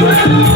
Thank you.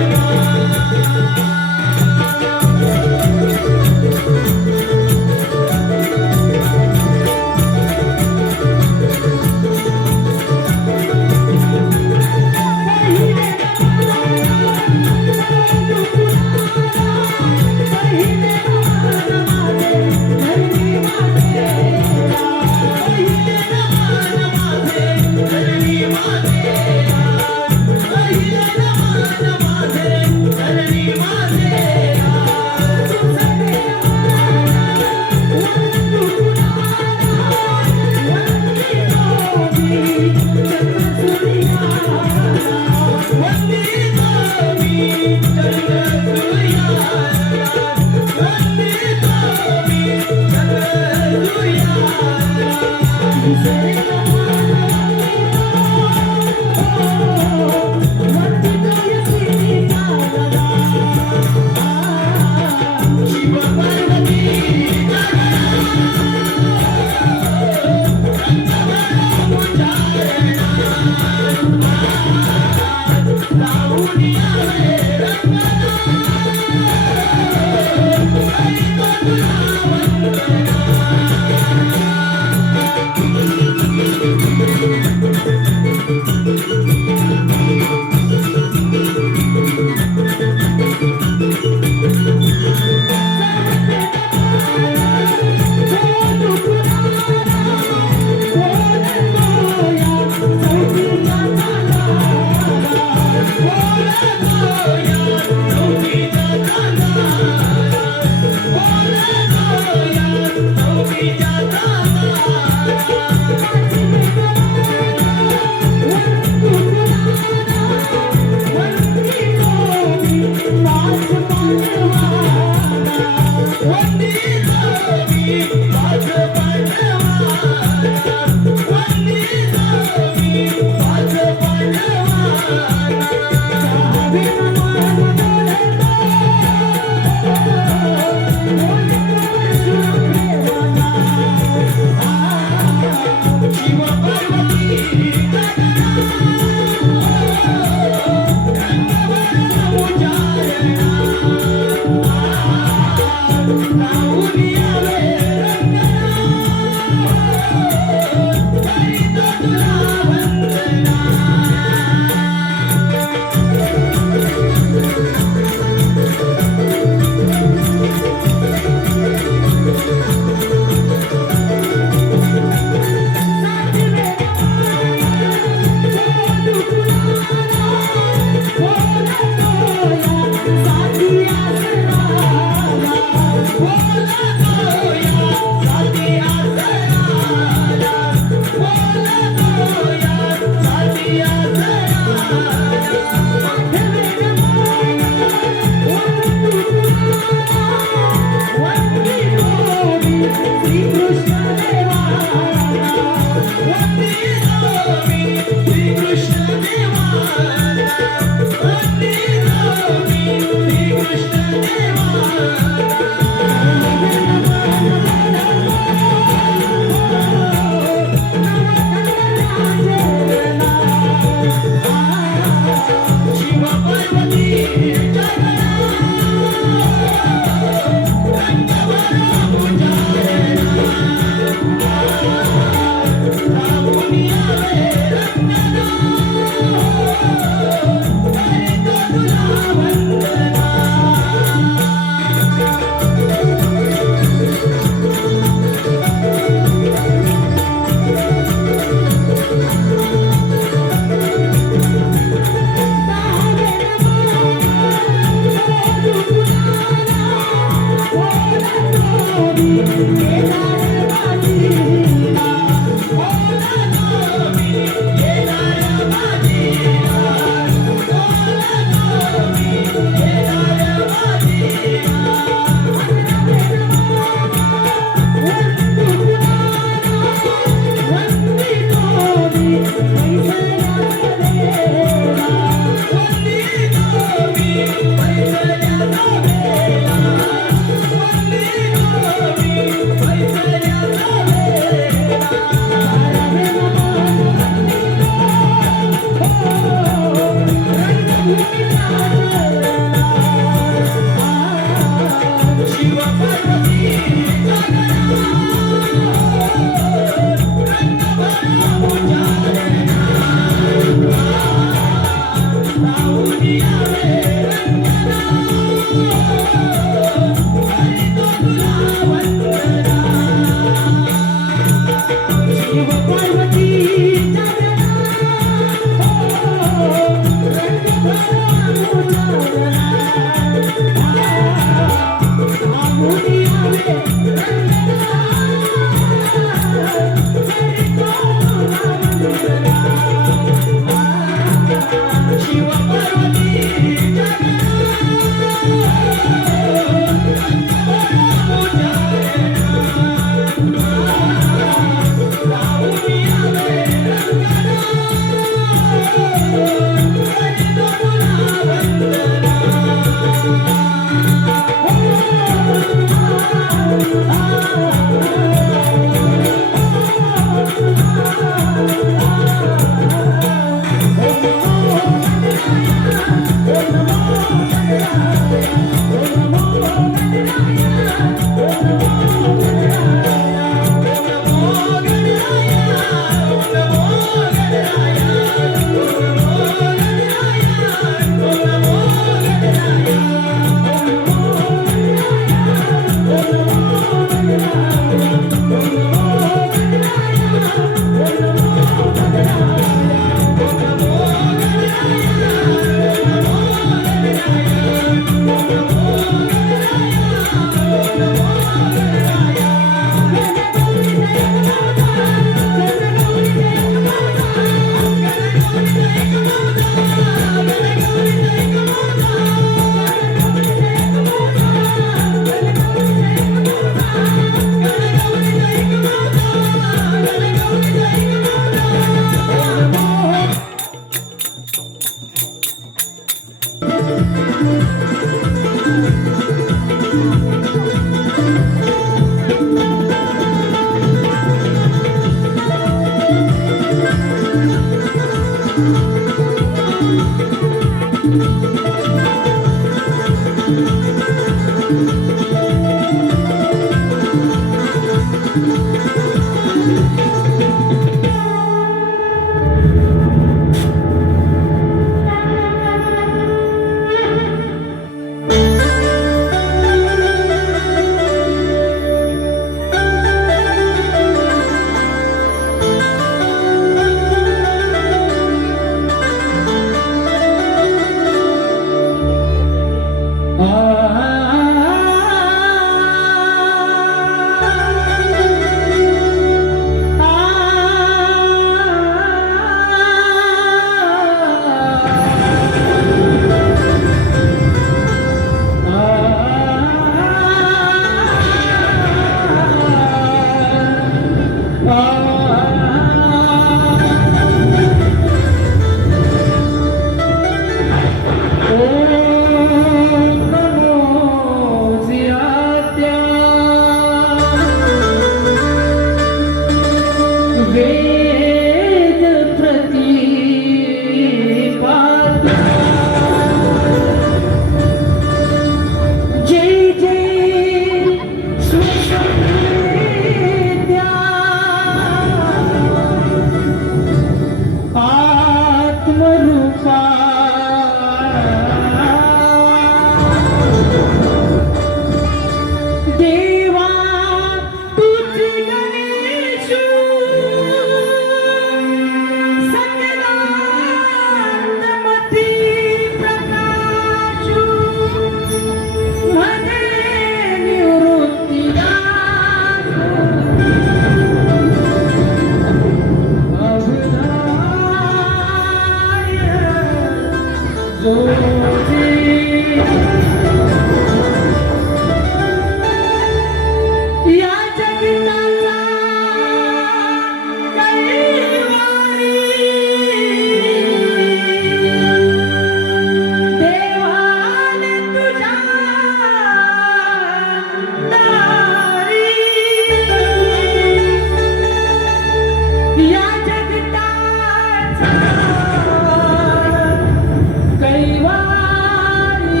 कैवारी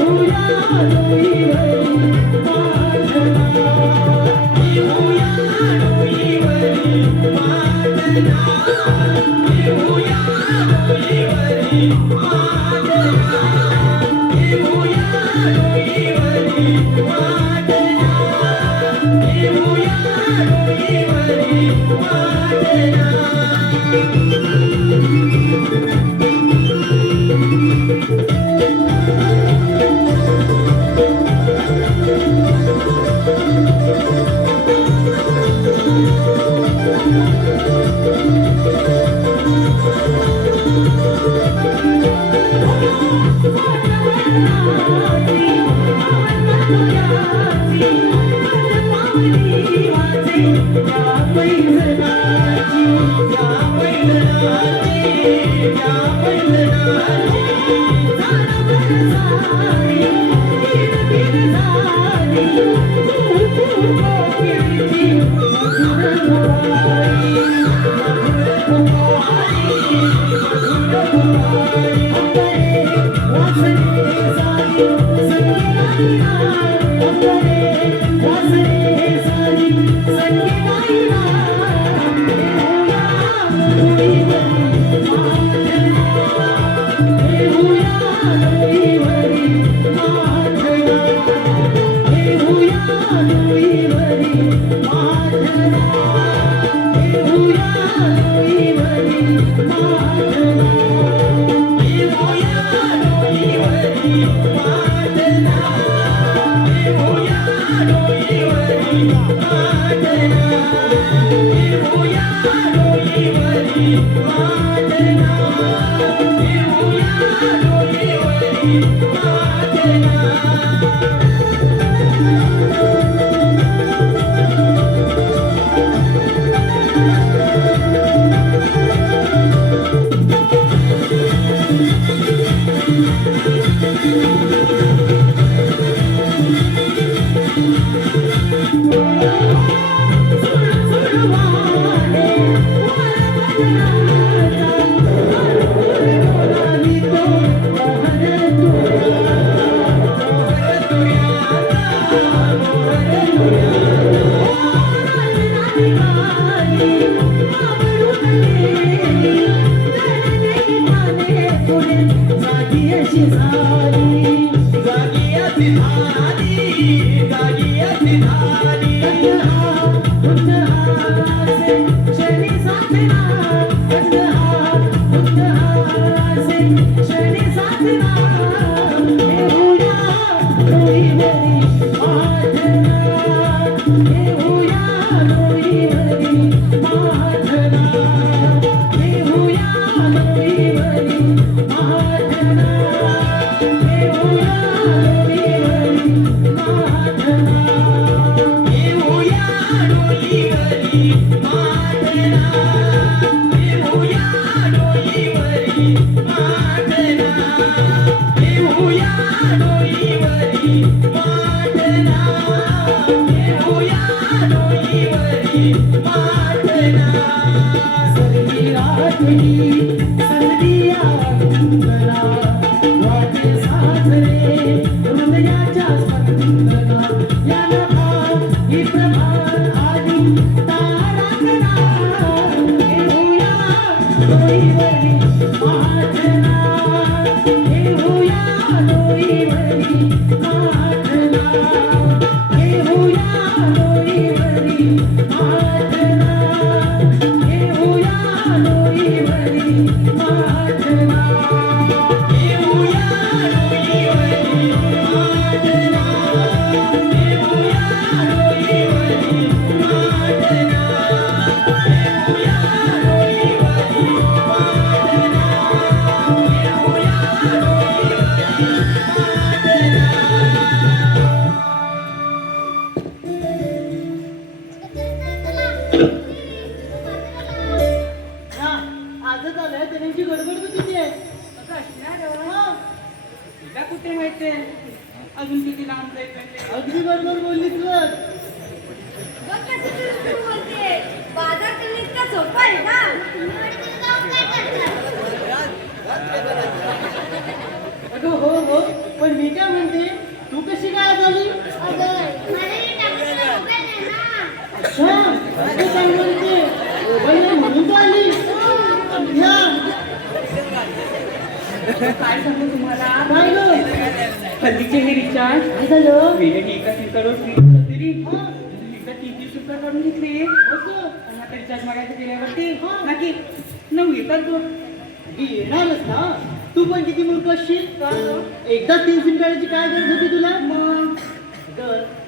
Hallelujah. हल्लीचे हे recharge वेळेने एका सिमकार्डवर फ्री तरी एकदा 30 रुपये काढून घेतले आणि आता रिचार्ज मागायचं केल्यावरती नक्की 9 येतात दोन येणारच ना. तू पण किती मूर्ख असशील. एकदा 3 सिम कार्डाची काय गरज होती तुला. मग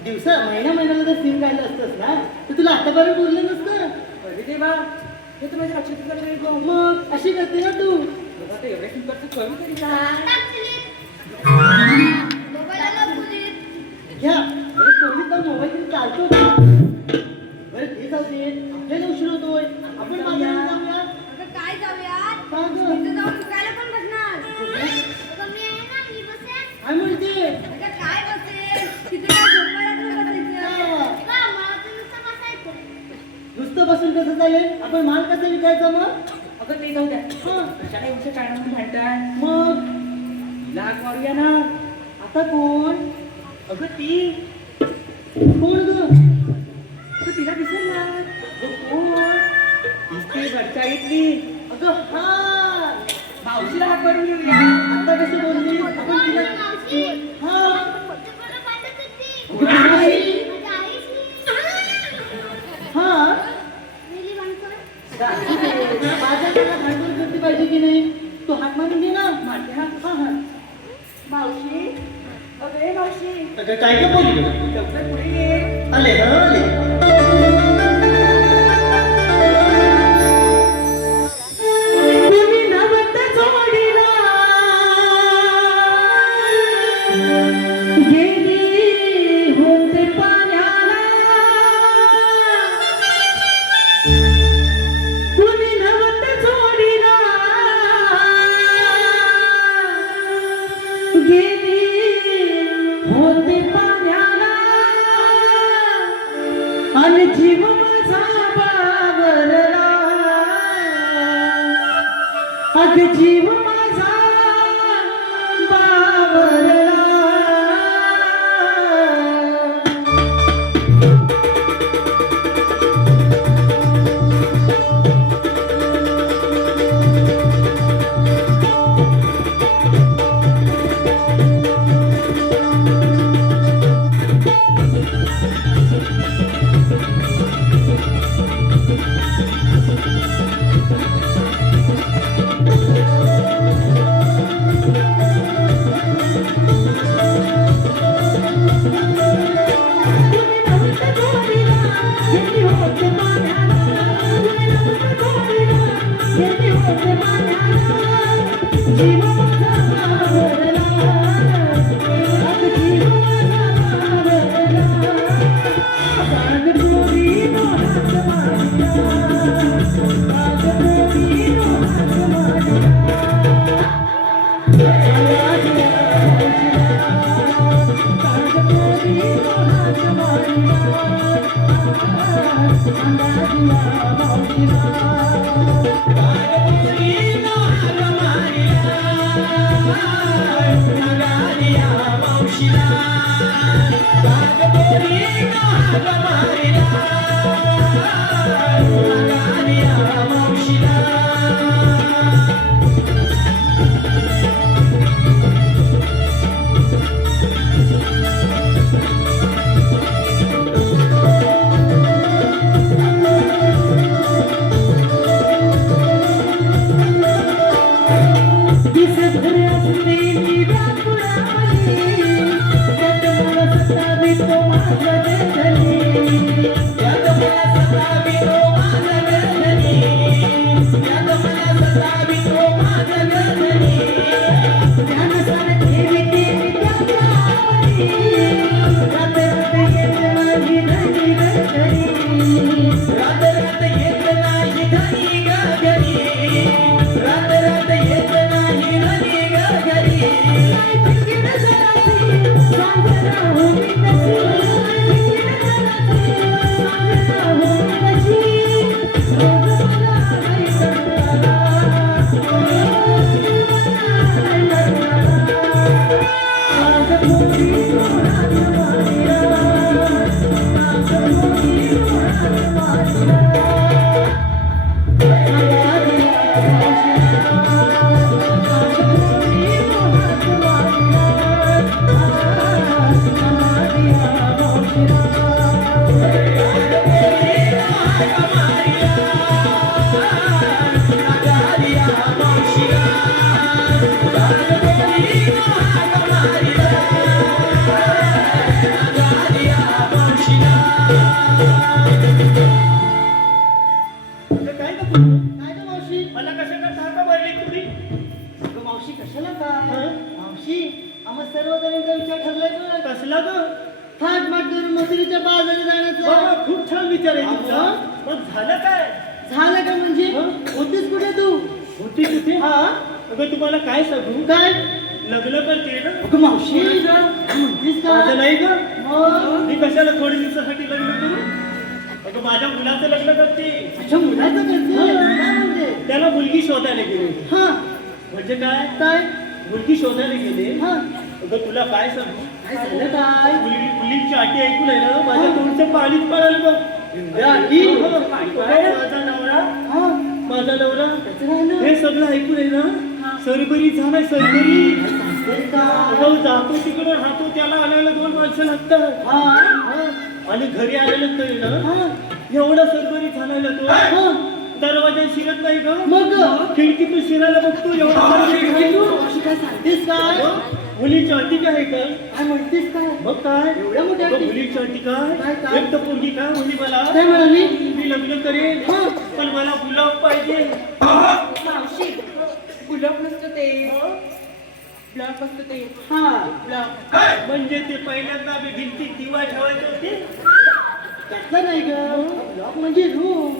दिवसा महिन्याला जर सिम काढलं असतंस ना तर तुला आतापर्यंत बोललं नसतं. अरे देवा हे तर माझ्या लक्षात नाही. मग अशी करते ना तू. एवढ्या सिम कार्डचं करू तरी घ्या मोबाईल चालतो. अरे ते जाऊ दे, आपल्याला उशीर होतोय. आपण बाजारात जाऊया. अगं काय जाऊयात? का गं? तिथं जाऊन विकायला पण बसणार. अगं मी आहे ना, मी बसेन. काय म्हणते? अगं काय बसेल? तिथे काय झोपायला पण बसायचं. हा. का मला तर नुसतं बसायचं. नुसतं बसून कसं चालेल? आपण माल कसा विकायचा मग? अगं ते जाऊ द्या. हं. कशाला एवढं काढून भांडताय? मग तिला हाक मारूया ना. आता कोण? अगं ती. कोण ग? अगं तिला दिसेल ना. अगं कोण? तीच ती वरचाळीतली. अगं हा. मावशीला हाक मारून घेऊया. आता कशी बोलली? आपण तिला मावशी, हा. तू मला पाठवत होती. कुठे आहे? माझ्या आईशी. हा. नेली माणसं. बाजाराला भांडवल करते पाहिजे की नाही? तू हात मारून घे ना. मारते हा. हा हा. मावशी. अरे मावशी. अगं काय का बोलली? लवकर पुढे ये. आले हा आले. तुम्ही नवत जोडीला गेली होते पाण्याला. तुम्ही नवत जोडीला गेली होते पाण्याला. आणि जीव माझा बावरला. अग जीव माझा बावरला. काय का बोलली? काय का मावशी? मला कशाला सारखं बोलली तुम्ही? अगं मावशी कशाला काय? मावशी आम्हा सर्व जणांचा विचार ठरलाय बघ. कसला ग? थाटमाट करून मथुरेच्या बाजारात जाण्याचं बाबा, खूप छान विचार आहे तुमचा. मग झालं काय? झालं का म्हणजे होतीस कुठे तू होती कुठे? हा अगं तुम्हाला काय सांगू, काय लग्न करते ना. अगं मावशी म्हणतीस का माझं नाही का, मग मी कशाला थोड्या दिवसासाठी लग्न करू. अगं माझ्या मुलाचं लग्न करते. तुझ्या मुलाचं करते काय म्हणते त्याला मुलगी शोधायला गेले. हा म्हणजे काय, काय मुलगी शोधायला गेले. हा अगं तुला काय सांगू, काय झालं काय मुलींची अटी ऐकून आहे ना माझ्या तोंडचं पाणीच पडायला बघ. अटी? माझा नवरा हा माझा नवरा त्याचं राहिलं हे सगळं ऐकून आहे ना सरबरी झालाय, सरबरी. सांगतेस का अगं जातो तिकडे राहतो, त्याला आणायला 2 माणसं लागतात. हा आणि घरी आलेलं तरी ना हा एवढा सरबरी झालाय तो, हा दरवाजा शिरत नाही ग, मग खिडकीतून शिरायला बघतो. एवढा सरबरी झालाय तो. मावशी काय सांगतेस काय मुलीची अटी काय आहे का, काय म्हणतेस काय मग काय एवढ्या मोठ्या अगं, अटी? मुलीची अटी काय, काय, काय? एक तर पोरगी काय मुली मला काय म्हणाली मी लग्न करेन हा. पण मला गुलाब पाहिजे. मावशी गुलाब नसतं ते ब्लॉक असतं ते हा ब्लॉक. म्हणजे ते पहिल्यांदा मी भिंतीत दिवा ठेवायचे होते. त्यातलं नाही ग ब्लॉक म्हणजे रूम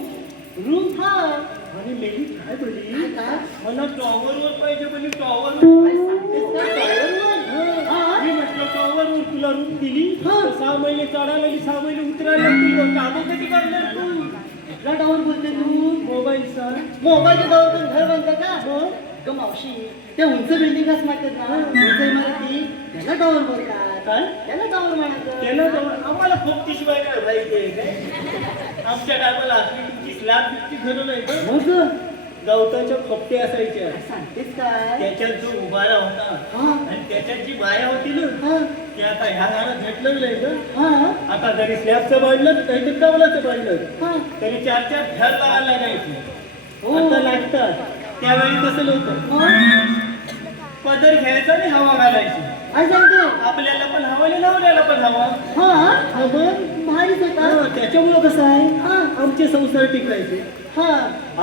रूम हा आणि मेली काय बोलली, काय मला टॉवरवर पाहिजे म्हणजे टॉवर. सांगतेस काय टॉवरवर? हा मी म्हटलं टॉवरवर तुला रूम दिली, हा. 6 महिने चढायला लागली, 6 महिने उतरायला लागली. कामं कधी करणार तू. कुठला टॉवर बोलते तू मोबाईलचा मोबाईलच्या टॉवर पण घर बांधतं का हो. ग मावशी त्या उंच बिल्डिंग असतात ना उंच इमारती त्याला टॉवर बोलतात काय त्याला टॉवर म्हणायचं त्याला आम्हाला खूप शिवाय काय माहिती आहे काय, आमच्या टायमाला असली तुमची स्लॅब बिबची घरं नाही का, मग गवताच्या खोपटे असायच्या, सांगतेस काय त्याच्यात जो उभारा होता हा आणि त्याच्यात जी माया होती ना हा ते आता ह्या घरात भेटलं नाही का. हा आता जरी स्लॅबचं बांधलं नाही तर कवलाचं बांधलं हा तरी 4-4 घर लावायला लागायचे. हो. आता लागतात. त्यावेळी कसं नव्हतं, मग पदर घ्यायचा आणि हवा घालायची. काय सांगते आपल्याला पण हवा आणि लावल्याला पण हवा. हा मग भारीच होता त्याच्यामुळं कसं आहे हा आमचे संसार टिकायचे. हा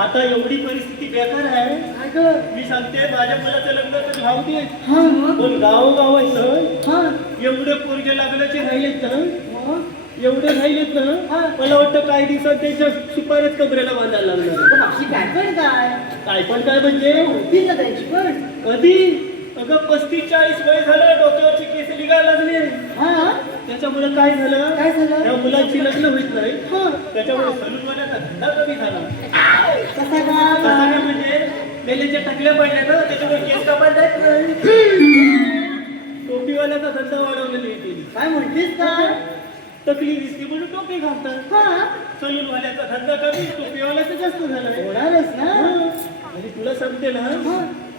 आता एवढी परिस्थिती बेकार आहे. काय ग मी सांगते माझ्या मुलाचं लग्न तर राहू दे, हा मग पण गावोगाव आहे ना हा एवढे पोरगे लागल्याचे राहिलेत ना, मग एवढे राहिलेत ना मला वाटतं काही दिवसात त्याच्या सुपारीच कबरेला बांधायला लागणार. मावशी काय पण काय काय पण काय म्हणजे होती ना त्यांची पण कधी, अगं 35-40 वय झालं, डोक्यावरची केस निघायला लागले. हा त्याच्यामुळे काय झालं, काय झालं त्या मुलांची लग्न होत नाही, हा त्याच्यामुळे सलूनवाल्याचा धंदा कमी झाला. कसा कसं काय काय म्हणजे मेलेच्या टकल्या पडल्या ना त्याच्यामुळे केस कापायला जात नाही. टोपीवाल्याचा धंदा वाढवलेली आहे त्यांनी. काय म्हणतेस काय टकली दिसली म्हणून टोपी घालतात. हा सलूनवाल्याचा धंदा कमी, टोपीवाल्याचा जास्त झालाय. होणारच ना आणि तुला सांगते ना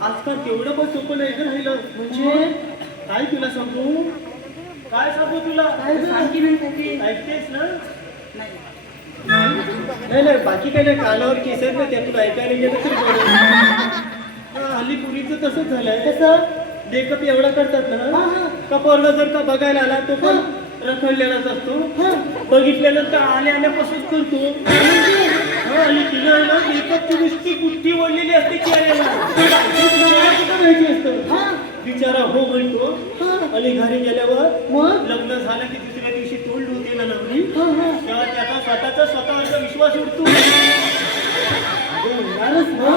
आजकाल तेवढं पण सोपं नाही का राहिलं. म्हणजे काय तुला सांगू, काय सांगू तुला, काय ग? आणखी म्हणते ऐकतेस ना. नाही नाही नाही बाकी काही नाही, कानावर केस आहेत ना त्यातून ऐकायला गेलं तरी बरं. हल्ली पुरीचं तसंच झालंय. कसं मेकअप एवढा करतात हा, ना हा. का पोरगा जर का बघायला आला तो पण रखडलेलाच असतो. हा बघितल्यानंतर आल्यापासूनच करतो. हा, आणि तिला आहे ना मेकअपची नुसती गुट्टी ओढलेली असते चेहऱ्याला. चेहरा कुठं माहिती असतं. हा बिचारा हो म्हणतो हा आणि घरी गेल्यावर मग लग्न झालं की दुसऱ्या दिवशी तोंड होते ना नवरी, हा हा तेव्हा त्याचा स्वतःचा विश्वास उडतो. होणारच ना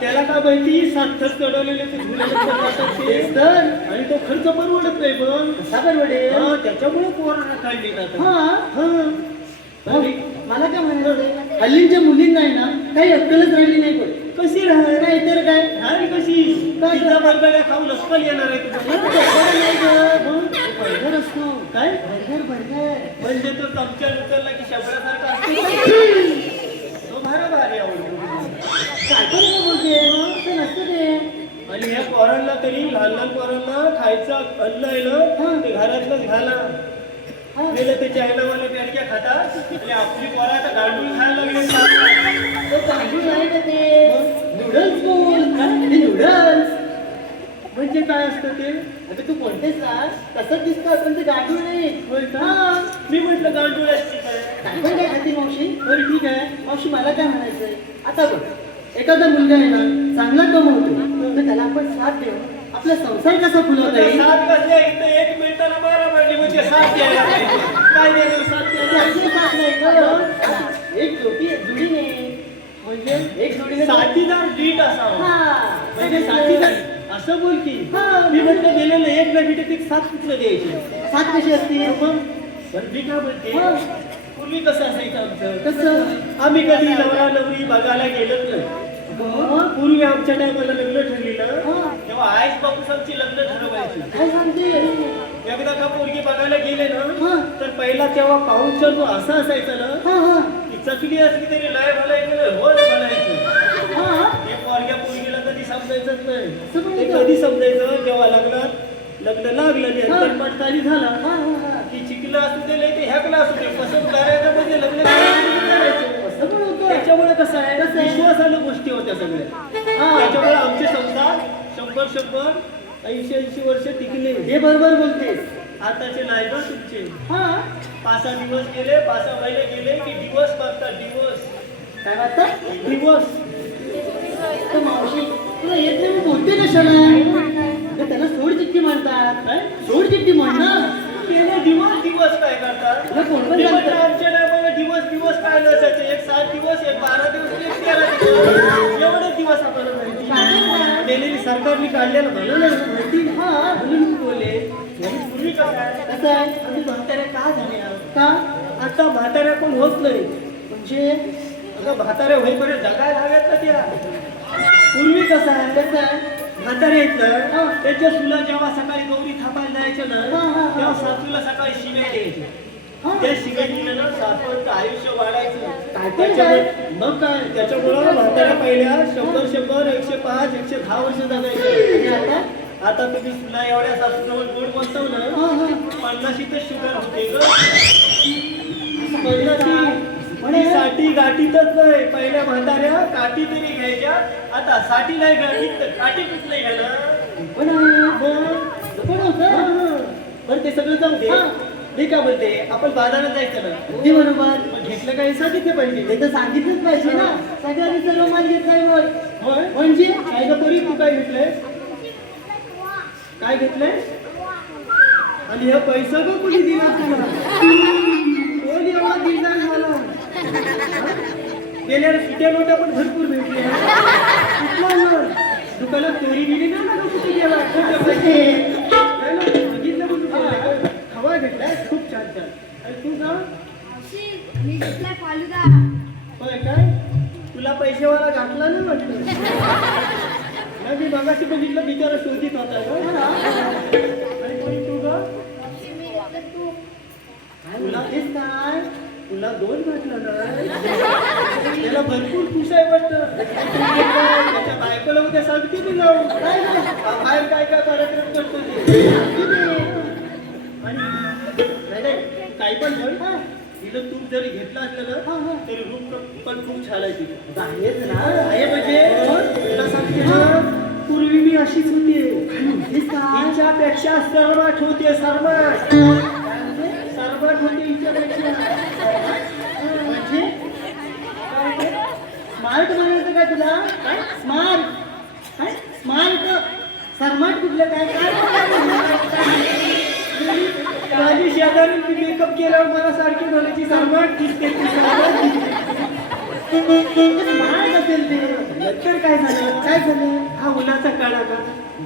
त्याला का माहिती सार्थक चढवलेले ते झुल्याला चढवतात ते. तेच तर आणि तो खर्च परवडत नाही पण. कसा परवडेल त्याच्यामुळे पोरांना काढली जातात. हा आणि मला काय म्हणायचं हल्लीच्या मुलींना आहे ना काही अक्कलच राहिली नाही पण कशी राहणार नाही तर काय आणि कशी काय? तिचा बरगड्या खाऊन अस्कल येणार आहे तुझं. नाही ग बर्गर असतो काय बर्गर म्हणजे तो चमच्या उचलला की शबरासारखा असतो. तो भारी आवडतो. काय पण काय बोलते असं नसतं ते आणि ह्या पोरांना तरी लहान लहान पोरांना खायचं अन्न आहे ना ते घरातलंच घाला. गेलं ते चायनावाला प्यारक्या खातात आणि आपली पोरं आता गांडूळ खायला लागले. तो तांदूळ नाही का ते नूडल्स बोल ते नूडल्स म्हणजे काय असतं ते. अगं तू कोणतेच ना तसंच दिसतं पण ते गांडूळ नाही होय का? हा मी म्हटलं गांडूळ असते काय. काय पण काय खाती मावशी बरं ठीक आहे. मावशी मला काय म्हणायचंय आता बघ एखादा मुलगा आहे ना चांगला कमवतो तर त्याला आपण साथ देऊ आपला संसार कसा फुलवता येईल? सात कसल्या इथं एक मिनिटाला मारा मारली म्हणजे सात यायला पाहिजे. काय नाही सात यायला त्याचे साथ नाही गं. एक जोडीने म्हणजे एक जोडीने साथीदार नीट असावा. हा. म्हणजे साथीदार असं बोल की मी म्हटलं गेलेलं एक ना भेटत एक सात कुठलं द्यायची. साथ कशी असते? पण मी काय म्हणते हा. पूर्वी कसं असायचं आमचं कसं? आम्ही कधी नवरा नवरी बघायला गेलोच नाही. गं, पूर्वी आमच्या टायमाला लग्न ठरलेलं हा. तेव्हा आईच बापूस आमची लग्न ठरवायची. काय सांगते? एकदा का पोरगी बघायला गेले ना हा. तर पहिला तेव्हा पाऊसचा जो असा असायचा ना हा हा ती चकली असली तरी लय भलायचं होय भलायचं. हा. हे पोरग्या पोरगीला कधी समजायचंच नाही. असं पण ते होतं? कधी समजायचं जेव्हा लग्न लागलं आणि हा. अंतरपाठ झाला हा, हा, हा. की चिकला असू दे नाही ते ह्याकला असू दे पसंत करायचं म्हणजे लग्न करायचं. असं पण होतं? त्याच्यामुळे कसं आहे कसं आहे? विश्वासानं गोष्टी होत्या सगळ्या. हा. त्याच्यामुळे आमचे संसार 100 80 वर्ष टिकले. हे बरोबर बोलतेस. आताचे नाही ना तुमचे. हा. 5-6 दिवस गेले 5-6 महिने गेले की दिवस मागतात दिवस काय वाटतं? दिवस. तर मावशी तुला येत नाही मग बोलते कशाला? तर त्याला सोड चिठ्ठी म्हणतात. काय? सोड चिठ्ठी म्हण ना. गेले दिवस काय करतात. तुला कोण पण मी म्हटलं सांगतं? आमच्या टायमाला दिवस काय नसायचे. एक 7 दिवस एक 12 दिवस एक 13 दिवस एवढे दिवस आपल्याला माहिती. गेलेली सरकारने काढलेलं म्हणून माहिती. हा. म्हणून मी बोलले आणि पूर्वी कसं आहे कसं आहे? आम्ही म्हाताऱ्या का झाल्या का? आता म्हाताऱ्या कोण होत नाही. म्हणजे अगं म्हाताऱ्या होईपर्यंत जगायला हव्यात ना त्या. पूर्वी कसं आहे कसं आहे? म्हातारे आहेत हा. ना त्याच्या सुला जेव्हा सकाळी गौरी थापायला जायचं ना हा, हा, हा. तेव्हा सासूला सकाळी शिव्या द्यायची. हा. त्या शिव्याने ना सासूचं आयुष्य वाढायचं. काय पण त्याच्यामुळे मग काय त्याच्यामुळं म्हाताऱ्या पहिल्या 100 105 110 वर्ष जगायचं. आणि आता? आता तुम्ही सुना एवढ्या सासूजवळ गोड बसतो ना हा, हा. 50शीतच शुगर होते ग. म्हणे. साठी गाठीतच नाही. पहिल्या म्हाताऱ्या काठी तरी घ्यायच्या आता साठी नाही गाठीत तर काठी कुठलं घ्यायला. पण आहे. पण होतं. पण ते सगळं जाऊ दे. हा. मी काय बोलते आपण बाजारात जायचं ना अगदी बरोबर. मग घेतलं काही सांगितलं पाहिजे. ते तर सांगितलंच पाहिजे ना. सगळ्यांनी सर्व माल घेतलाय वर. होय म्हणजे काय ग तरी तू काय घेतलंय काय घेतलंय आणि हा पैसा का कोणी दिला तुला कोण एवढा दिलदार झाला. गेल्या सुट्या नोटा पण भरपूर भेटल्या. कुठला वर? दुकानात चोरी गेली ना का कुठे गेला खोटं पैसे. काय ना, बघितलं पण तू खवा घेतलाय खूप छान छान. आणि तू का मावशी, मी घेतलाय फालुदा. होय काय तुला पैसेवाला घातला ना वाटतं. नाही मी मगाशी बघितलं बिचारा शोधित होता ग. आणि कोणी तू ग मावशी, मी घेतलं तूप. तुला तेच काय तुला 2 घातलं ना त्याला भरपूर खुश आहे वाटतं. त्याच्या बायकोला उद्या सांगते मी जाऊन काय ना, बाहेर काय काय कार्यक्रम करतो ते. आणि नाही काही पण म्हण तिला तूप जरी घेतलं असलं ना तरी रूप पण खूप छान आहे तिथं. आहेच ना. आहे म्हणजे तुला सांगते ना पूर्वी मी अशीच होती. हिच्यापेक्षा सर्वात होते सर्वात होते हिच्यापेक्षा. म्हणजे स्मार्ट म्हणायचं काय तुला? काय स्मार्ट? काय स्मार्ट? सरमाट कुठलं काय माझी शेजारी मेकअप केल्यावर मला सारखी म्हणायची सर्वात दिसते स्मार्ट असेल ते. नंतर काय झालं काय झालं? हा उन्हाचा काळा का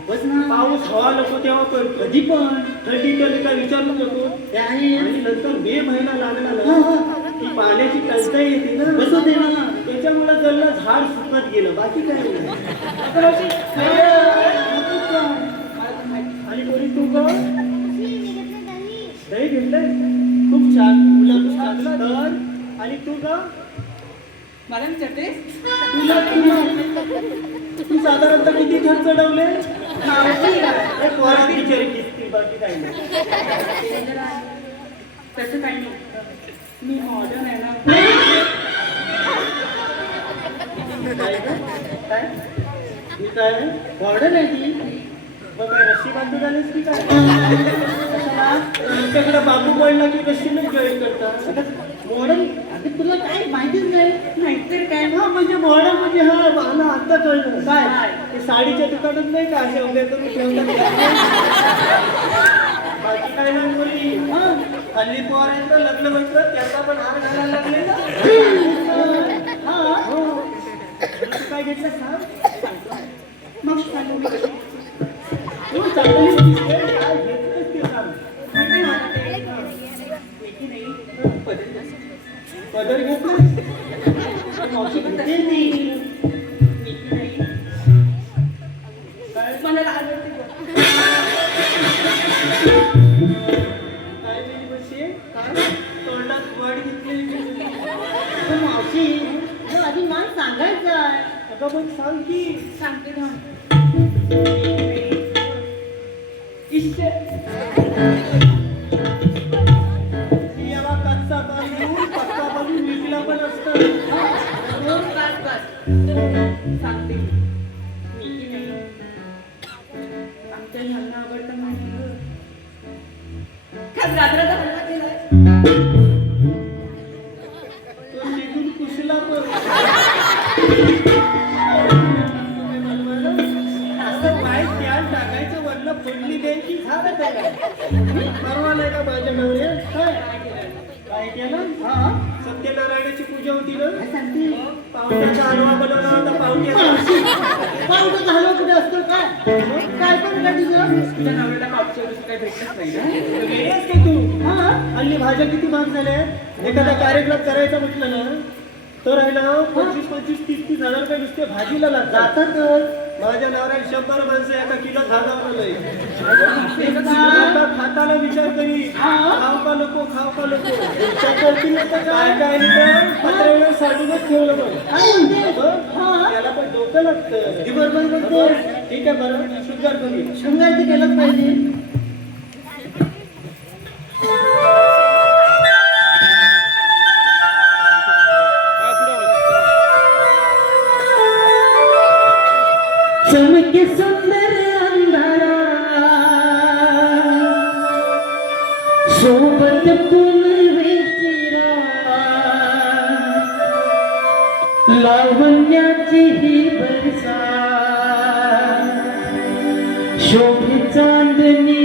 बस ना. पाऊस हवा नको तेव्हा पडतो. कधी पण थंडी तर काय विचारू नको. ते आहे. आणि नंतर मे महिना लागला हा, ना हा. ती पाण्याची टंचाई येते ना बस होते ना. त्याच्यामुळे जल्ला झाड सुकत गेलं बाकी काय नाही. आणि कोणी तू ग दही घेतलंय खूप छान मुलं चांगला दर. आणि तू ग मला विचारतेस तू साधारणतः किती घर चढवले. एक वरात बिचारी दिसतील बाकी काही नाही. तसं काही नाही मी मॉडर्न आहे ना. काय ग? काय ही काय मॉडर्न आहे ती. मग काय रस्सी बांधून आलीस की काय तुमच्याकडे बांबू पडला की रस्सीने जॉईन करतात. मॉडर्न अगं तुला काय माहितीच नाही. नाहीतर काय हा म्हणजे मॉडेल म्हणजे हा मला आता कळलं काय ते साडीच्या दुकानात नाही का असे उभे करून ठेवतात बाकी काय नाही बोलली हल्ली पोरांचं लग्न म्हटलं त्याचा पण हार घालायला लागले ना हो तू काय घेतलं सांग मग सांगू मी कशी तू चांगलीच दिसते काय घेतलंस ते सांग म्हणजे मला ते की नाही पदर घेतलं मावशी घेते ती. काय मला आवडते बघ. काय दिली बशी तोंडात वाढ घेतलेली पण मावशी जो आधी मान सांगायचा अगं पण सांग की सांगते ना इश्श याला कच्चा बाजू पक्का बाजू विकला पण असतं बस बस सांगते मी की नाही आमच्या ह्यांना आवडतं म्हणून खास रात्राचा हलवा केलाय तो शिकून कुशला पण असं काय त्यात टाकायचं वरला फोडणी द्यायची झालं त्याला परवा नाही का माझ्या नवऱ्या काय केलं सत्यनारायणाची पूजा होती ना पावट्याचा हलवा बनवला होता पावट्याचा पावडं झालं कुठे असतं काय काय पण का तुझं तुझ्या नवऱ्याला पावच्या दिवशी काही भेटत नाही ना वेगळेच की तू हल्ली भाज्या किती महाग झाल्या एखादा कार्यक्रम करायचा म्हटलं ना तर आहे ना 25-25, 30-30 हजार रुपये नुसते भाजीला लागतात माझ्या नवऱ्याला 100 माणसं एका किलो भागावर आता खाताना विचार करी खाऊ का नको खाऊ का नको काय काय पत्र्यावर साडूनच ठेवलं मग त्याला पण डोकं लागतं बरोबर बोलतो ठीक आहे बरं शुगर कमी शृंगारचं केलंच पाहिजे चमके सुंदर अंधारा सोबत पुनवे शिरा लावण्याची ही बरसा शोभे चांदणी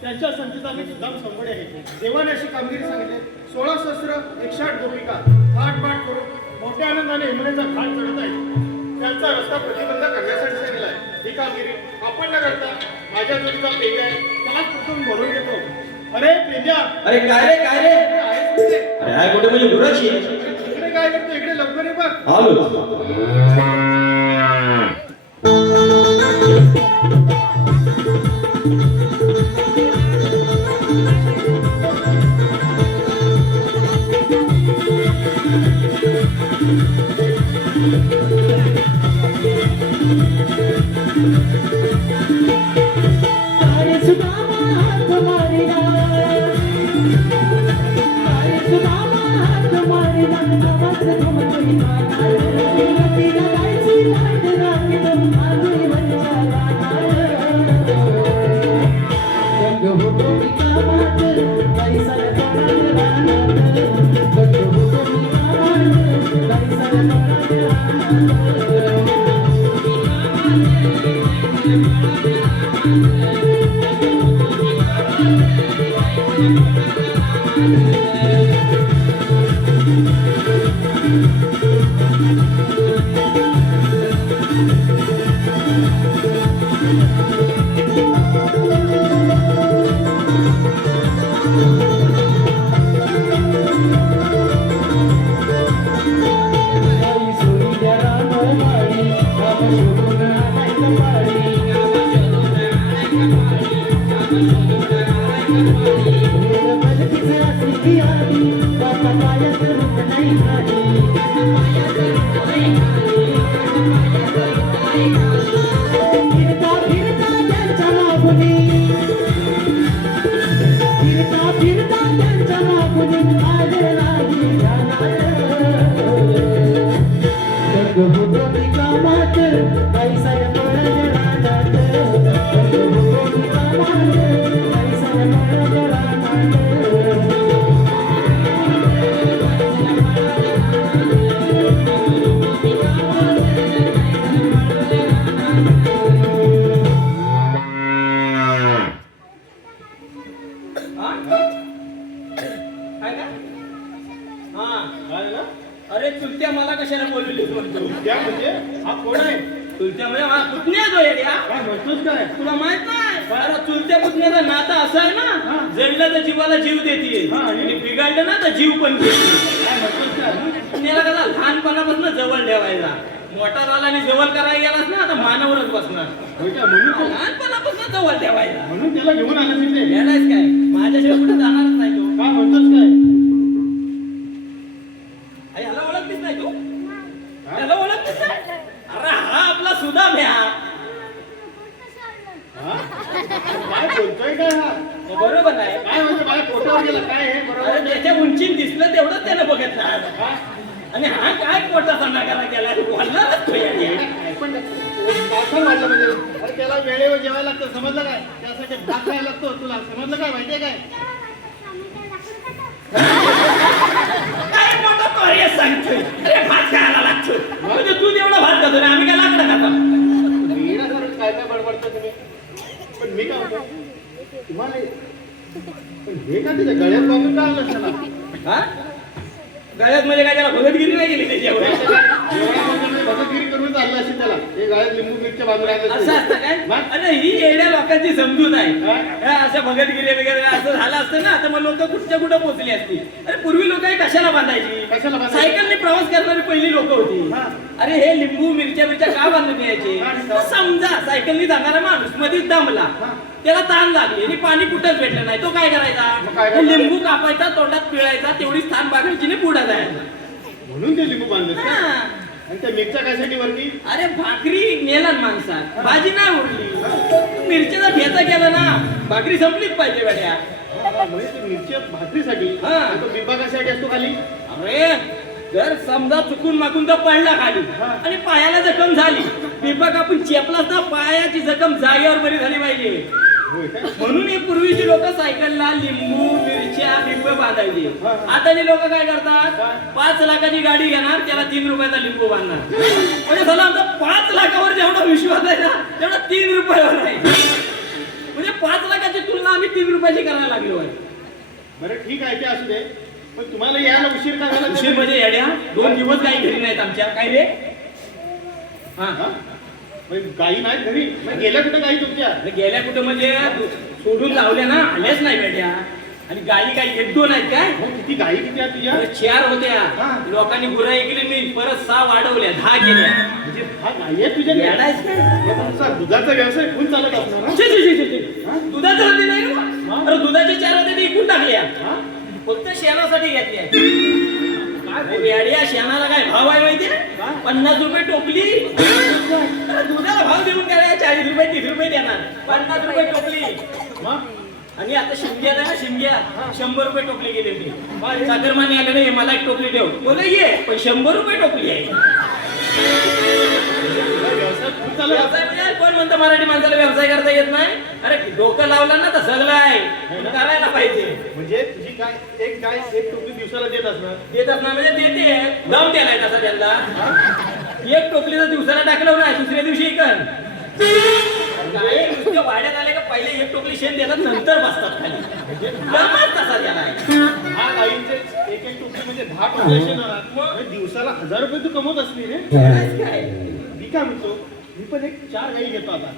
त्यांच्या संचिताने सुद्धा संबळे आहे. देवाने अशी कामगिरी सांगितली. 16 शस्त्र 108 गोपिका पाठ करून मोठ्या आनंदाने यमुनेचा घाट चढत आहेत. त्यांचा रस्ता प्रतिबंध करण्यासाठी सांगितला आहे. ही कामगिरी आपण न करता माझ्या जोडीचा पेज आहे त्यालाच प्रथम बोलून घेतो. अरे पेजा, अरे काय रे अरे आहेस कुठे? अरे आहे कुठे म्हणजे गुराची इकडे काय करतो? इकडे लवकर ये बघ. आलो अरे चुलत्या मला कशाला बोलवली म्हणतो? त्या म्हणजे हा कोण आहे? चुलत्या म्हणजे हा पुतण्या जो येड्या काय म्हणतोस काय? तुला माहित नाही अरे चुलत्या पुतण्याचा नाता असा आहे ना जळलं तर जीवाला जीव देते आणि बिघडलं ना तर जीव पण देते. काय म्हणतोस काय? पुण्याला कसा लहानपणापासून जवळ ठेवायचा मोठा झाला आणि जवळ करायला गेलास ना आता मानावरच बसणार होय का? म्हणून लहानपणापासून जवळ ठेवायला म्हणून त्याला घेऊन आला तिथे येणारच काय माझ्याशिवाय कुठे जाणारच नाही तो काय म्हणतोस काय आई, ह्याला ओळखलीच नाही तू ह्याला ओळखलीच नाही अरे हा आपला सुदाम आहे हा हा? काय बोलतोय काय हा हे बरोबर आहे काय म्हणतो माझ्या पोटावर गेला काय हे बरोबर अरे त्याच्या उंचीत दिसलं तेवढंच त्यानं बघितलं हा? आणि हा काय पोटाचा नगारा केला बोलणारच तो याने. पण काय वाटलं म्हणजे अरे त्याला वेळेवर जेवायला लागतं समजलं काय त्यासाठी भात खायला लागतो तुला समजलं काय माहितीये काय काय मोठा कार्य सांगतोय अरे भात खायला लागतो म्हणजे तू तेवढा भात खातो ना आम्ही काय लाकडं खातो येण्यासारखं काय काय बडबडता तुम्ही पण मी काय म्हणतो तुम्हाला पण हे का तिच्या गळ्यात बांधून का आणलं त्याला हा गळ्यात म्हणजे काय त्याला भगतगिरी नाही गेली त्याच्यावर भगतगिरी करून चाललं असेल त्याला हे गळ्यात लिंबू मिरच्या बाजूला असं असतं काय अरे ही येड्या लोकांची समजूत आहे हा, असं भगतगिरी वगैरे असं झालं असतं ना तर मग लोक कुठच्या कुठं पोहोचली असती अरे पूर्वी लोक कशाला बांधायची कशाला बांधायची? सायकलने प्रवास करणारी पहिली लोक होती हा. अरे हे लिंबू मिरच्या का बांधून यायचे हा. तर समजा सायकलने जाणारा माणूस मध्येच दमला हा. त्याला ताण लागली आणि पाणी कुठंच भेटलं नाही तो काय मग काय करायचा करायचा? तो लिंबू कापायचा तोंडात पिळायचा तेवढी स्थान बागायची आणि पुढे जायचा म्हणून ते लिंबू बांधलं का? हा. आणि त्या मिरच्या कशासाठी वरती अरे भाकरी नेला ना माणसा भाजी नाही उरली मिरचीचा ठेचा केला ना भाकरी संपलीच पाहिजे बेड्या म्हणजे ते मिरच्या भाकरीसाठी हा. आणि तो बिब्बा कशासाठी असतो खाली अरे जर समजा चुकून माकून तर पडला खाली हा. आणि पायाला जखम झाली बिबक आपण चेपलाच ना पायाची जखम जागेवर बरी झाली पाहिजे होय काय? म्हणून हे पूर्वीची लोक सायकलला लिंबू मिरच्या बिंब बांधायची हा. आताची लोक काय करतात काय? 5 लाखाची गाडी घेणार त्याला 3 रुपयाचा लिंबू बांधणार म्हणजे झालं आमचा 5 लाखावर जेवढा विश्वास आहे ना तेवढा 3 रुपयावर आहे म्हणजे 5 लाखाची तुलना आम्ही 3 रुपयाची करायला लागलो आहे बरं ठीक आहे ते असू दे पण तुम्हाला यायला उशीर का झाला उशीर म्हणजे येड्या 2 दिवस काही घरी नाहीत आमच्या काय रे हा हा? म्हणजे गाई नाही घरी मग गेल्या कुठे गाई तुमच्या अरे गेल्या कुठं म्हणजे सोडून लावल्या ना आल्याच नाही बेट्या आणि गाई काही 1-2 आहेत काय मग किती गाई किती आहेत तुझ्या अरे 4 होत्या हा. लोकांनी गुराई केली मी परत 6 वाढवल्या 10 केल्या म्हणजे हा गाई आहे तुझ्या येडायच काय? हे तुमचा दुधाचा व्यवसाय कोण चालत असणार हा? छी, छी, छी, छी, छी. दुधाचं होते नाही रे हा? अरे दुधाचे 4 होते ते इकून टाकल्या हा? फक्त शेणासाठी घेतल्या काय बेड्या शेणाला काय भाव आहे माहितीये हा? 50 रुपये टोपली अरे दुधाला भाव देऊन काय 40 रुपये 30 रुपये देणार 50 रुपये टोपली मग? आणि आता शिमग्याला ना शिमग्याला 100 रुपये टोपली गेली होती सागरमाने आले नाही मला एक टोपली ठेव बोले ये पण 100 रुपये टोपली आहे तुझा व्यवसाय कोण चालत व्यवसाय म्हणजे कोण म्हणतं मराठी माणसाला व्यवसाय करता येत नाही अरे डोकं लावलं ना तर सगळं आहे करायला पाहिजे म्हणजे तुझी गाय एक गाय एक टोपली दिवसाला देत असणार देत असणार म्हणजे देते दम द्यायला तसा त्यांना एक टोपलीचा दिवसाला टाकलं ना दुसऱ्या दिवशी इकन गाई नुसत्या वाड्यात आले का पहिले एक टोपली शेण देतात नंतर बसतात खाली दमच तसा त्याला आहे. हा गाईंचे एक एक टोपली म्हणजे 10 टोपली असे ना म्हणजे दिवसाला 1000 रुपये तू कमवत असली रे काय मी काय म्हणतो मी पण एक 4 गाई घेतो आता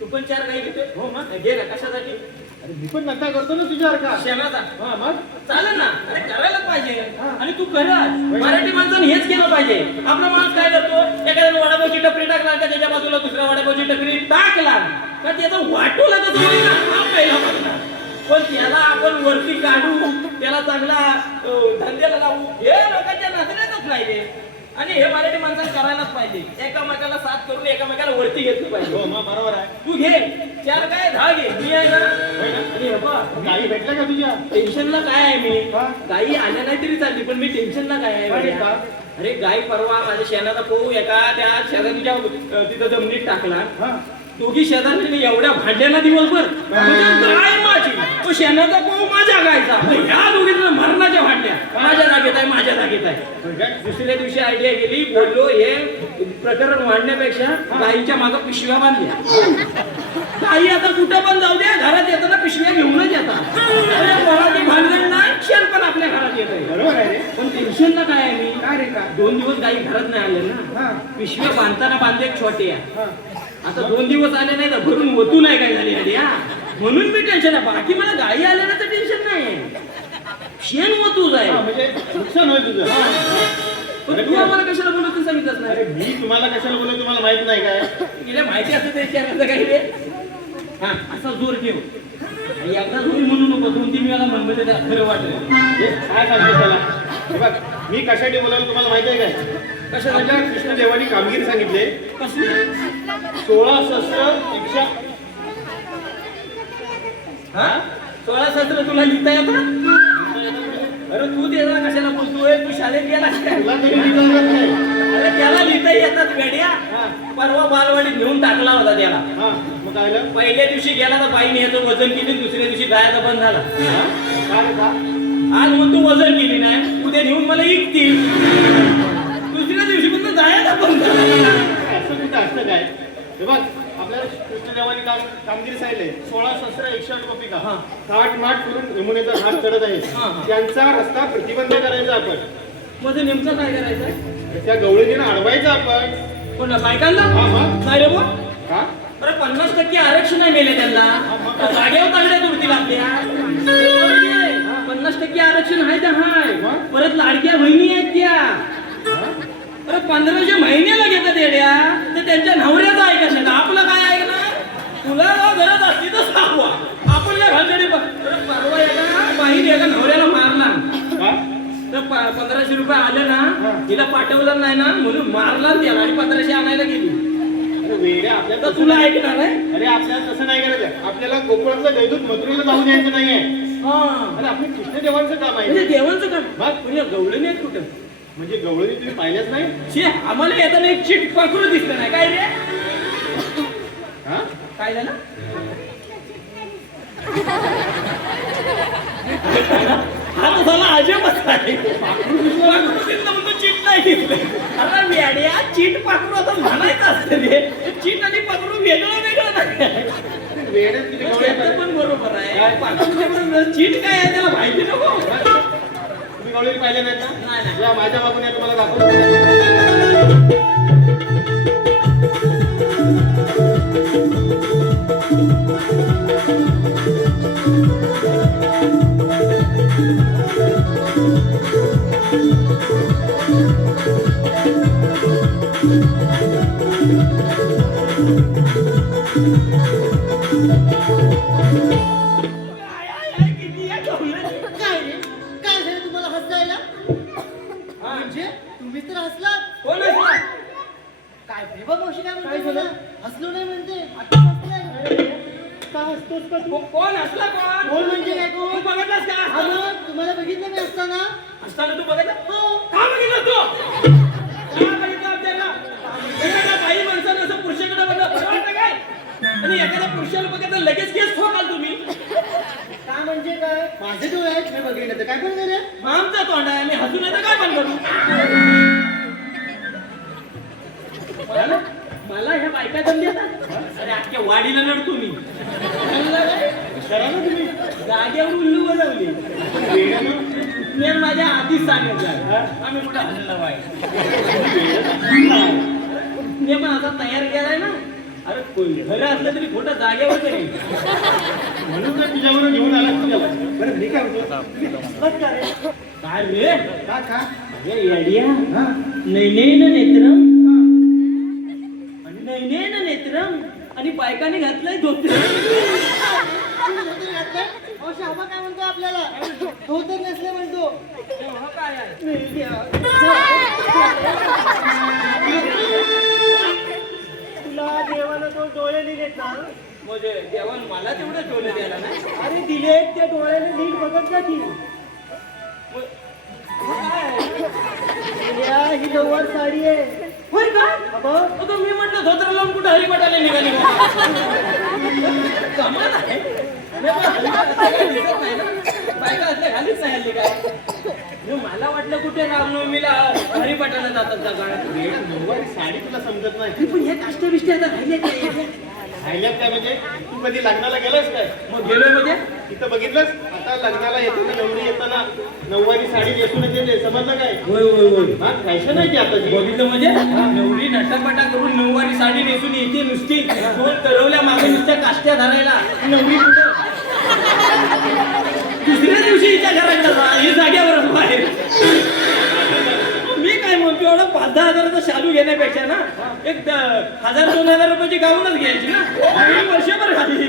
तू पण 4 गाई घेतोय हो मग घे ना कशासाठी अरे मी पण नका करतो ना तुझ्यासारखा शेणाचा हा मग चालेल ना अरे करायलाच पाहिजे आणि तू करत मराठी माणसाने हेच केलं पाहिजे आपला माणूस काय करतो एखाद्याने वडापावची टपरी टाकला का त्याच्या बाजूला दुसऱ्या वडापावची टपरी टाकला का त्याचा वाटोला कसं होईल ना हा पहिला प्रश्न. पण त्याला आपण वरती काढू त्याला चांगला धंद्याला लावू हे लोकांच्या नजरेतच नाही रे आणि हे मराठी माणसाने करायलाच पाहिजे एकामेकाला साथ करून एकामेकाला वरती घेतलं पाहिजे हो मग बरोबर आहे तू घे 4 काय 10 घे मी आहे ना आणि हे बघ, गाई भेटल्या का तुझ्या टेन्शनला काय आहे मी हा? गाई आल्या नाही तरी चालली पण मी टेन्शनला काय आहे काय बघा. का? अरे गाई परवा माझ्या शेणाचा पोहू एका त्या शेजारीच्या तिथं जमिनीत टाकला हा दोघी शेजारी एवढ्या भांड्याला दिवसभर म्हणजे गाय माझी तो शेणाचा पोहू माझ्या गायचा मग ह्या दोघींना मरणाच्या भांड्या माझ्या जागेत आहे माझ्या जागेत आहे होय काय? दुसऱ्या दिवशी आयडिया गेली बोललो हे प्रकरण वाढण्यापेक्षा गाईच्या मागं पिशव्या बांधल्या गाई आता कुठं पण जाऊ द्या घरात येताना पिशव्या घेऊनच येतात म्हणजे घराची भानगड नाही शेण पण आपल्या घरात येत आहे बरोबर आहे रे पण टेन्शनला काय आहे मी काय रे का 2 दिवस गाई घरात नाही आले ना हा पिशव्या बांधताना बांधले छोट्या हा आता 2 दिवस आले नाही तर भरून वतू नाही काय झाली आधी हा म्हणून मी टेन्शन आहे बाकी मला गाई आल्या ना तर टेन्शन नाही शेण वतू जाईल हा, म्हणजे नुकसान होईल तुझं पण तू आम्हाला कशाला बोलत तू सांगितलंच नाही. अरे मी तुम्हाला कशाला बोलतो तुम्हाला माहित नाही काय? तिला माहिती असतं ते विचारायचं काही रे. हा असा जोर ठेव. एकदा जोरी म्हणू नको, 2-3 वेळा म्हणलं तर खरं वाटलं. हे काय सांगतो त्याला? हे बघ, मी कशासाठी बोलावलं तुम्हाला माहिती आहे काय? कशाला? आपल्या कृष्णदेवानी कामगिरी सांगितले. कसली? 16 शस्त्र 100. हा 16 शस्त्र तुला लिहिता येतं? अरे तू त्याला कशाला बोलतोय? तू शाळेत गेला काय? तुला तरी लिहिता येत नाही. अरे त्याला लिहिता येतात वेड्या. हा. परवा बालवाडीत नेऊन टाकला होता त्याला. हा, मग काय झालं? पहिल्या दिवशी गेला तर बाईने याचं वजन केली, दुसऱ्या दिवशी गायचा बंद झाला. हा? काय होता? आज मग तू वजन केली नाही, उद्या नेऊन मला इकतील. दुसऱ्या दिवशी पण जायला बंद झाला. असं कुठं असतं काय? हे बघ, आपल्याला कृष्णदेवानी कामगिरी सांगितले. 16 शस्त्र 108 गोपिका. हा. थाट माट करून यमुनेचा घाट चढत हा, आहे. हा. त्यांचा रस्ता प्रतिबंध करायचा आपण. मग नेमकं काय करायचं? त्या गवळणीनं अडवायचं आपण. कोणा बायकांना? हा, मग? नाही रे बुवा. का? अरे 50% आरक्षण नाही मिळेल त्यांना. जागेवर तागड्या तुरती लागत्या. 50% आरक्षण आहे तर हाय. परत लाडक्या बहिणी आहेत त्या. अरे 1500 महिन्याला घेतात येड्या, तर त्यांच्या नवऱ्याचं ऐकत नाही. आपलं काय ऐकणार? तुला गरज असली तर सांगवा. आपण काय घालतडी बघ. परवा एका बाईने एका नवऱ्याला मारला. का? तर 1500 रुपये आले ना, तिला पाठवलं नाही ना म्हणून मारला त्याला आणि 1500 आणायला गेली. अरे वेड्या, आपल्याला तर तुला ऐकणार आहे? अरे आपल्याला तसं नाही करायचं. आपल्याला गोकुळातलं दैदूत मथुरेला जाऊ द्यायचं नाहीये. हा अरे आपलं कृष्णदेवांचं काम म्हणजे आहे. देवांचं काम. मग? पण या गवळणी आहेत कुठं? म्हणजे गवळणी तुम्ही पाहिल्याच नाही? शे आम्हाला येताना एक चिट पाखरू दिसलं नाही. काय रे? हा? काय झालं? हा तो झाला अजबच आहे. पाखरू दिसलं म्हणतो चिट नाही दिसलं. अरे वेड्या, चिट पाखरू आता म्हणायचं असतं रे. चिट आणि पाखरू वेगळं वेगळं नाही. वेड्या किती गवळ्या त्याचं पण बरोबर आहे. पाखरूच्या बरोबर चिट काय आहे त्याला माहिती नको. तुम्ही गवळणी पाहिले नाहीत ना? नाही, नाही. या माझ्या बाबूने तुम्हाला दाखवलं. किती या गवळणी? काय रे? काय झालं तुम्हाला हसायला? म्हणजे तुम्हीच तर हसलात. कोण असला? काय प्रेमा मावशी काय म्हणते काय झालं? मला? हसलो नाही म्हणते. आता हसलाय. का हसतोस का तू? कोण असला कोण? कोण म्हणजे काय तू कोण? बघितलास हा का? मग तुम्हाला बघितलं मी असताना. असताना तू बघितलं? हो. का बघितलं तू? का बघितलं आपल्याला? एखाद्या बाई माणसानं असं पुरुषाकडे बघितलं परवडतं काय? आणि एखाद्या पुरुषाला बघितलं लगेच केस ठोकाल तुम्ही. का म्हणजे काय? माझे डोळे आहेत मी बघितलं तर काय पण रे? मग आमचा तोंड आहे, मी हसून येतं काय पण करू? मला ह्या बायका दम देतात. अरे अख्ख्या वाडीला लढतो मी. करा ना तुम्ही. जागेवर उल्लू बनवली. वेड्यानं. मी माझ्या आधीच सांगितलं आम्ही कुठं हल्ला पाहिजे. मी पण आता तयार केलाय ना. अरे खरं असलं तरी खोटं जागेवर तरी. म्हणून तर तुझ्यावर घेऊन आला तुझ्याला. बरं मी काय म्हणतो? बस का रे? काय रे? का का? अरे येड्या. हा? नैनेन नेत्रम आणि नैनेन नेत्रम आणि बायकाने घातलंय धोतर. मावशी हवा काय म्हणतो आपल्याला? तो तर नसले म्हणतो. तेव्हा काय आहे? तुला देवानं तो डोळे दिलेत ना? म्हणजे देवान मला तेवढं डोले द्यायला नाही. अरे दिलेत, त्या डोळ्याने नीट बघत जा की. या, ही नऊवार साडी आहे. होय का? अगं, अगं मी म्हटलं धोतर लावून कुठं हरिपाठाला निघाली कमाल आहे. मी पण हरिपाठाला दिसत नाही ना. बायका असल्या घालीच नाही हल्ली काय. मग मला वाटलं कुठे रामनवमीला हरिपाठाला जातात का गाण्यात. नऊवारी साडी तुला समजत नाही. पण हे काष्ट बिष्ट आता राहिले काय? राहिल्यात काय म्हणजे? तू कधी लग्नाला गेलास काय? मग गेलोय म्हणजे तिथं बघितलंस? आता लग्नाला येताना नवरी येताना नऊवारी साडी नेसूनच येते. समजलं काय? होय होय होय. हा, फॅशन आहे की आता ती. बघितलं म्हणजे नवरी नटापटा करून नऊवारी साडी नेसून येते नुसती. दोन करवल्या मागे नुसत्या काष्ट्या धरायला. नवरी कुठं? दुसऱ्या दिवशी हिच्या घरात जा, ही जाग्यावरच बाहेर. मी काय म्हणतो शालू घेण्यापेक्षा ना एक 1000-2000 रुपयाची गाऊनच घ्यायची ना आणि वर्षभर घाली.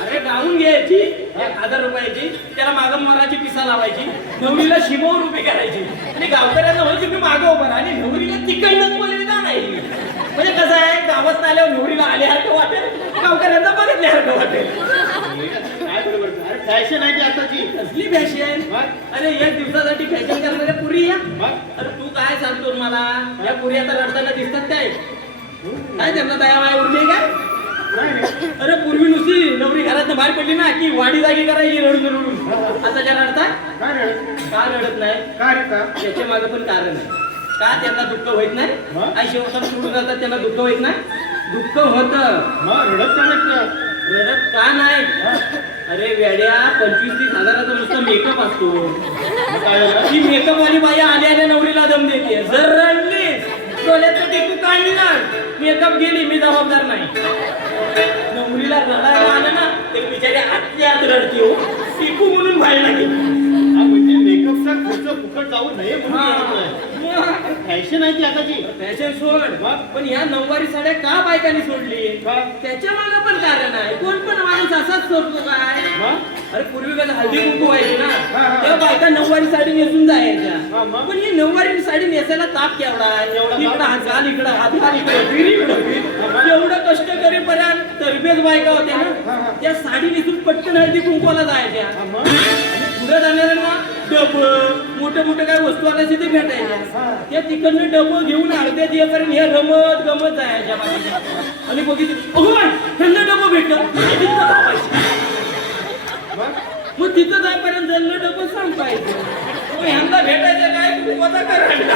अरे गाऊन घ्यायची 1000 रुपयाची, त्याला मागं मराठी पिसा लावायची, नवरीला शिमोर उभी करायची आणि गावकऱ्यांना म्हणजे तुम्ही मागं उभं राहा आणि नवरीला तिकडनं बोलविता नाही. म्हणजे कसं आहे, गावात आल्यावर नवरीला आल्यासारखं वाटेल, गावकऱ्यांना बघितल्यासारखं वाटेल. काय बरोबर? अरे फॅशन आहे ती आताची. कसली फॅशन? अरे एक दिवसासाठी फॅशन करणाऱ्या पुरी या. मग अरे तू काय सांगतो मला, या पुरी आता रडताना दिसतात काय? काय त्यांना दया माया उरली काय? नाही अरे पूर्वी नुसती नवरी घरात बाहेर पडली ना की वाडी जागी करायची रडून रडून. आता ज्या रडतात काय रडत? का रडत नाही? काय रडता? त्याच्या मागे पण कारण आहे. का त्यांना दुःख होत नाही? मग? आई शेवटाला सोडून जातात त्यांना दुःख होत नाही? दुःख होतं. मग रडत का नाही? रडत का नाही? अरे वेड्या, 25-30 हजाराचा नुसता मेकअप असतो. काय झालं? ती मेकअप वाली बाई आल्या नवरीला दम देते. जर रडली डोळ्याचं टिकू काढणार, मेकअप गेली, मी जबाबदार नाही. नवरीला रडायला आलं ना ते बिचारी आतल्या आत रडते हो, टिकू म्हणून बाहेर गेली. हा म्हणजे मेकअपचा खर्च फुकट जाऊ नये म्हणून रडतोय. फॅशन आहे ती आताची. फॅशन सोड, पण ह्या नऊवारी साड्या का बायकांनी सोडली? का? त्याच्या मागे पण कारण आहे. कोण पण माणूस असाच सोडतो काय? मग? अरे पूर्वी कसं हळदी कुंकू व्हायची ना, हा, हा. तेव्हा बायका नऊवारी साडी नेसून हा, जायच्या. मग? पण ही नऊवारी साडी नेसायला ताप केवढा आहे? एवढा इकडं ताप? हात घाल, इकडं हात घाल, इकडं फिर, इकडं फिर. एवढं कष्ट करेपर्यंत तरबेज बायका होत्या हा, ना, हा. त्या साडी नेसून पटकन हळदी कुंकवाला जायच्या. हा, मग? आणि पुढे जाणाऱ्यांना डबं मोठे मोठे काय वस्तू आणायचे ते भेटायच्या. हा. त्या तिकडनं डबं घेऊन अर्ध्यात येईपर्यंत हे रमत गमत जायच्या बाकीच्या. आणि बघितलं अगो बाई त्यांना डबं भेटलं, तिथं धावायचं. मग? मग तिथं जाईपर्यंत जल्लं डबं संपायचं. मग ह्यांना भेटायचं काय, कुंकवाचा करायला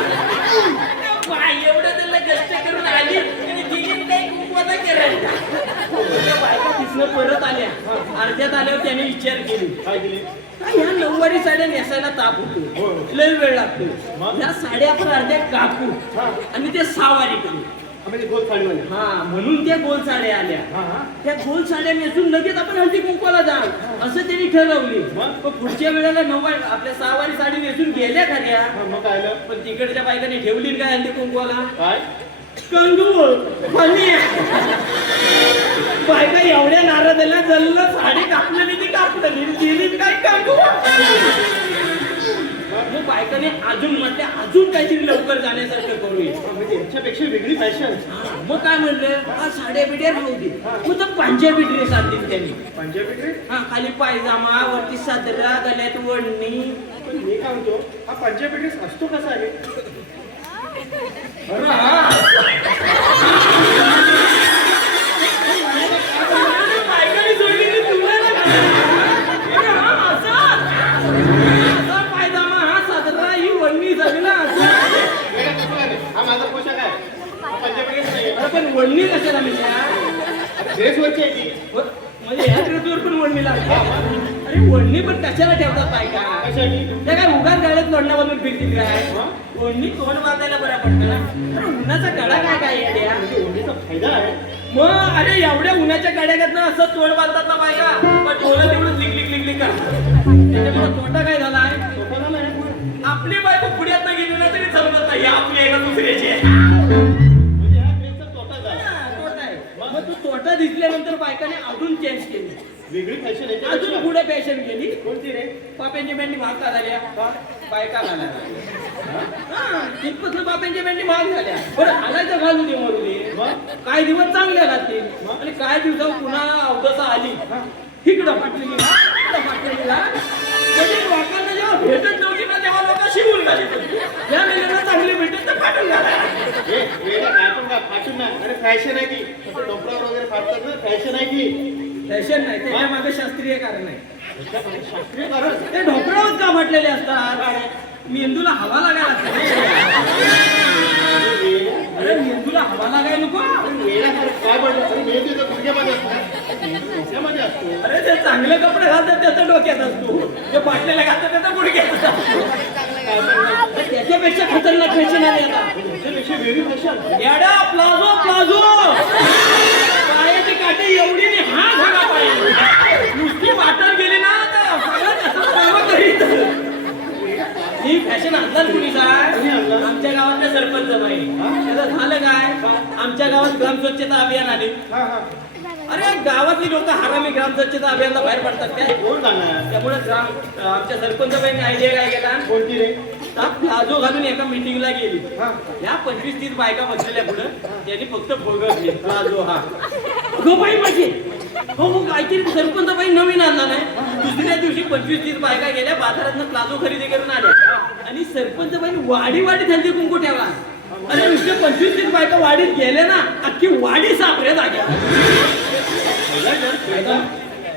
बाय एवढं त्यांना कष्ट करून आली आणि तिने काही कुंकवाचा करायला. त्या बायका तिथनं परत आल्या. अर्ध्यात आल्यावर त्याने विचार केली, काय केली? ह्या नऊवारी साड्या नेसायला ताप हो. होतो, लय वेळ लागतो. मग? ह्या साड्या आपण अर्ध्या कापू हा. आणि ते सहावारी करू. म्हणजे गोल साडीवाले. हा म्हणून त्या गोल साड्या आल्या. हा, हा. त्या गोल साड्या नेसून लगेच आपण हळदी कुंकवाला जा असं त्यांनी ठरवली. मग? पण पुढच्या वेळेला नऊवारी आपल्या सहावारी साडी नेसून गेल्या खऱ्या, हा, मग काय आलं? पण तिकडच्या बायकांनी ठेवली काय हळदी कुंकवाला? काय? कंगू फनी. बायका एवढ्या नाराज झाल्या, जल्लं साडी कापलेली ती कापलेली दिली काय कंगू. मग बायकाने अजून म्हटले अजून काहीतरी लवकर जाण्यासारखं करूया. म्हणजे याच्यापेक्षा वेगळी फॅशन. मग काय म्हणलं, हा साड्या बिड्या राहू दे, मग तर पंजाबी ड्रेस आणली त्यांनी. पंजाबी ड्रेस? हा खाली पायजामा, वरती सादरा, गळ्यात वडणी. पण मी काय म्हणतो, हा पंजाबी ड्रेस असतो कसा आहे? अरे हा. बायकांनी सोडलेली तुला ना का? अरे हा असा. असा पायजामा, हा सादरा, ही वडणी सगळं असं. हा माझा पोशाख आहे. हा पंजाबी ड्रेस नाही. अरे पण वडणी कशाला मिळाल्या? ड्रेस वरची आहे ती. म्हणजे ह्या ड्रेसवर पण वडणी लागते. अरे वडणी पण कशाला ठेवतात बायका? कशासाठी? त्या काय उगाच गाड्यात लोंढा बांधून फिरतील काय? ओढणी तोंड बांधायला बऱ्या पडतं ना. अरे उन्हाचा कडा काय काय येड्या? म्हणजे ओढणीचा फायदा आहे. मग अरे एवढ्या उन्हाच्या कड्यात असं तोंड बांधतात ना बायका, पण डोळं तेवढं लिक लिक लिक लिक करतात. त्याच्यामुळे तोटा काय झालाय? सोपा झाला आहे. आपली बायको पुढ्यात न गेली ना तरी समजत नाही, आपली आहे का दुसऱ्याची आहे. म्हणजे हा ड्रेसचा तोटा झाला. हा, तोटा आहे. मग तो तोटा दिसल्यानंतर बायकाने अजून चेंज केली, वेगळी फॅशन आहे. अजून पुढे फॅशन केली. कोणती रे? पाप्यांची बँडी महाग का झाल्या? बायका घालायला. हा, तिथपासून बाप्यांची बँडी महाग झाल्या. बरं घालायचं घालू दे मरू दे. मग? काही दिवस चांगल्या घालतील आणि काही दिवसावर पुन्हा अवदसा आली, इकडं फाटलेली ना, इकडं फाटलेली ना. म्हणजे लोकांना जेव्हा भेटत नव्हती ना तेव्हा लोक शिवून घालत. या मेल्याला चांगली भेटत तर फाटून घालायला. हे वेगळं काय पण काय फाटून ना. अरे फॅशन आहे ती. असं डोपरावर वगैरे फाटतात ना, फॅशन आहे ती. फॅशन नाही, त्याच्या मागे शास्त्रीय कारण आहे. शास्त्रीय कारण. ते ढोकळावर का म्हटलेले असतात? मेंदूला हवा लागायला लागते. अरे मेंदूला हवा लागाय नको. काय म्हणतो? अरे मेहंदी तर गुडघ्यामध्ये असतात. मेहंदी असतो. अरे ते चांगले कपडे घालतात त्याचा डोक्यात असतो, जे फाटलेले घालतात त्याचा गुडघ्यात असतो. त्याच्यापेक्षा खतरनाक फॅशन आली आता. त्याच्यापेक्षा वेगळी फॅशन. येडा प्लाझो प्लाझो. पायाची काठी एवढी नाही, हा झाला पाहिजे. नुसती वाटत गेली ना तर सगळं सर्व करीत. ही फॅशन आणतात कुणी काय? आमच्या गावातल्या सरपंच स्वच्छता अभियान आले. हा हा अरे गावातली लोक हरामी ग्राम स्वच्छता अभियानला बाहेर पडतात काय. कोण जाणार त्यामुळे आमच्या सरपंचबाईंनी आयडिया काय केला, कोणती रे प्लाझो घालून एका मिटिंगला गेली. हा या 25-30 बायका बसलेल्या पुढं त्यांनी फक्त बोगसली प्लाझो हा. अगं बाई माझी हो हो काहीतरी सरपंचबाई नवीन आणला नाही. दुसऱ्या दिवशी 25-30 बायका गेल्या बाजारातनं प्लाझो खरेदी करून आल्या आणि सरपंचबाईंनी वाडी त्यांची कुंकू ठेवला. अरे नुसते 25-30 बायका वाडीत गेल्या ना, अख्खी वाडी सापऱ्या जाग्या.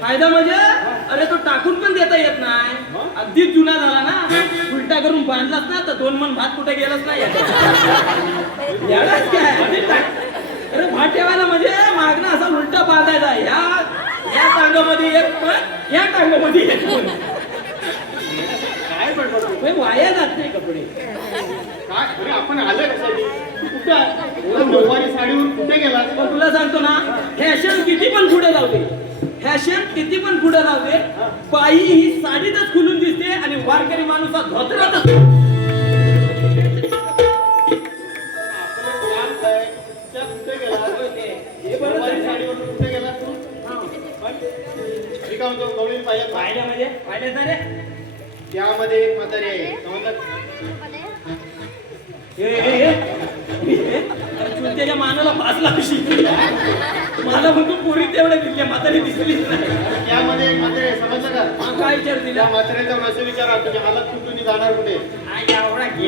फायदा म्हणजे अरे तो टाकून पण देता येत नाही. अगदीच जुना झाला ना, उलटा करून बांधलाच ना तर 2 मन भात कुठे गेलाच नाही. यालाच काय अरे भात ठेवायला म्हणजे मागणं असा उलटा बांधायचा. या टांगामध्ये एक पण या टांगामध्ये एक पण. काय बडबड वाया जात नाही कपडे. काय अरे आपण आलं कशासाठी कुठं नऊवारी साडीवर कुठे गेला पण तुला सांगतो ना, फॅशन किती पण पुढे जाऊ दे, फॅशन किती पण पुढे जाऊ दे, बाई ही साडीतच खुलून दिसते आणि वारकरी माणूस हा धोतरातच. कुठे गेला हे बरं नऊवारी साडीवर कुठे गेला तू मी काय म्हणतो गवळीन पाहिजे पाहिलं म्हणजे पाहिलं ना रे. त्यामध्ये एक म्हातारी आहे समजलं त्याच्या मानाला भासला कशी मला म्हणतो पोरी तेवढ्या दिसल्या म्हातारी दिसलीच नाही. त्यामध्ये एक म्हातारी आहे समजलं का हा, काय विचार त्या दिला म्हातारीचा असं विचारा तुझी हालत कुठून जाणार कुठे एवढा घे.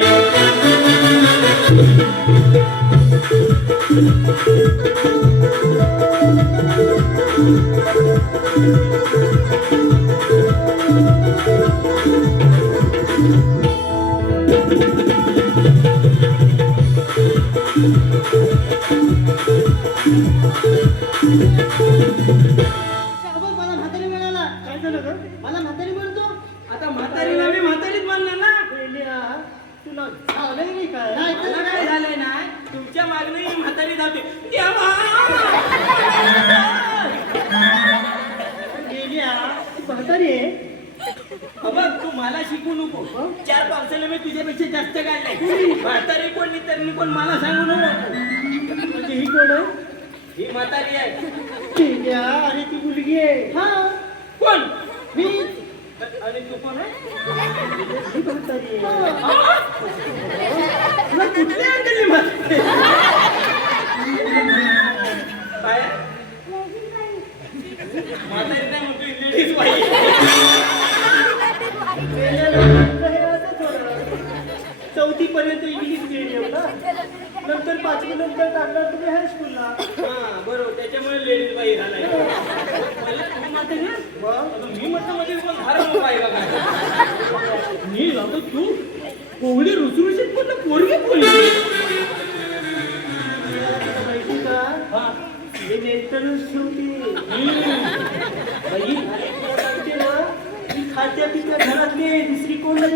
शाबास, मला म्हातारी मिळाला. काय झालं ग मला म्हातारी मिळतो. आता म्हातारीला मी म्हातारीच मानणार ना. बेलिया, तुला झालंय नाही काय? नाही तर मला काय काय? झालंय नाही, तुमच्या मागणी ही म्हातारी जाते. देवा! बेलिया, ती म्हातारी आहे. बघ तू मला शिकू नको. 4 पावसाला मी तुझ्यापेक्षा जास्त काढलाय. म्हातारी कोण नाही तर कोण मला सांगू नको. म्हणजे ही कोण आहे? ही म्हातारी आहे. बेलिया, अरे ती मुलगी आहे. हा, कोण? मी आणि तू कोण आहे? ही म्हातारी आहे. आ? तुला कुठली आणली म्हातारी? काय आहे? म्हातारी नाही म्हणतो लेडीज बाई. चौथी पर्यंत इंग्लिश मिडियम ना, नंतर 5वी नंतर टाकणार तुम्ही हायस्कूलला. हा बरोबर, त्याच्यामुळे लेडीज बाई झालाय. पहिला तू म्हातारी ना? आता मी म्हटलं म्हणजे पण धारण बाई का काय? मी जातो तू कोवळी रुसरुशीत पण पोरगी बोलली. माहिती का, हा. हे मेंटेनन्स ठेवते. बाई सांगते ना, मी खात्या पित्या घरातली दुसरी कोण नाही.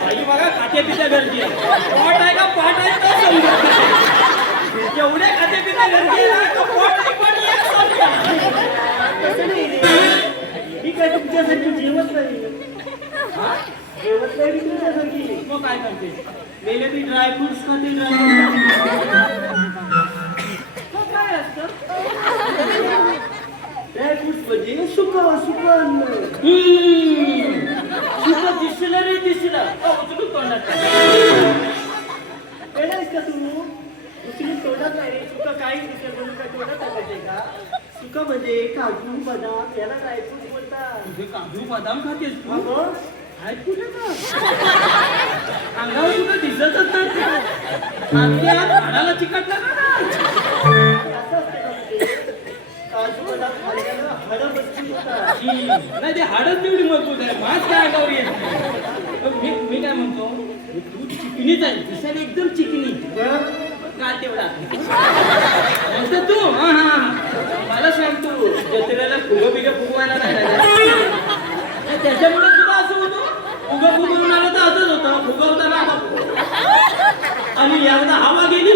बाई बघा खात्या पित्या गरजे पोट आहे का पाठ आहे का समजा. जेवढ्या खात्या पित्या गरजे का पोट आहे पण एक समजा. तसं नाही रे. मी काय तुमच्यासारखी जेवत नाही. हा? जेवत नाही मी तुमच्यासारखी. मग काय करते? मेले ती ड्रायफ्रुट्स खाते. ड्रायफ्रुट्स काय असतं? म्हणजे सुका सुका अन्न. तुझं दिसलं रे दिसलं उचलून तोंडात टाक. वेडायस का तू? दुसरी तोंडात नाही रे. सुका काही दिसेल म्हणून काय तोंडात टाकायचंय का? सुका म्हणजे काजू बदाम याला ड्रायफ्रुट्स बोलतात. तुझे काजू बदाम खातेस तू? मग आहेत कुठे का? अंगावर कुठं दिसतच नाही. आतल्या आत हाडाला चिकटला का? असं असते का म्हणजे? काजू बदाम खाल्ल्यानं हाडं मजबूत होतात. नाही ते हाडच तेवढी मजबूत आहे. मास काय अंगावर येत नाही. मी काय म्हणतो, तू चिकनीच आहे, दिसायला एकदम चिकनी. का तेवढा नंतर तू हा हा मला सांग, तू जत्रेला फुगं बिगं फुगवायला नाही राहिला. त्याच्यामुळे तुला असं होतं. फुगं फुगवून आलं तर असंच होतं. फुगवताना आणि एकदा हवा गेली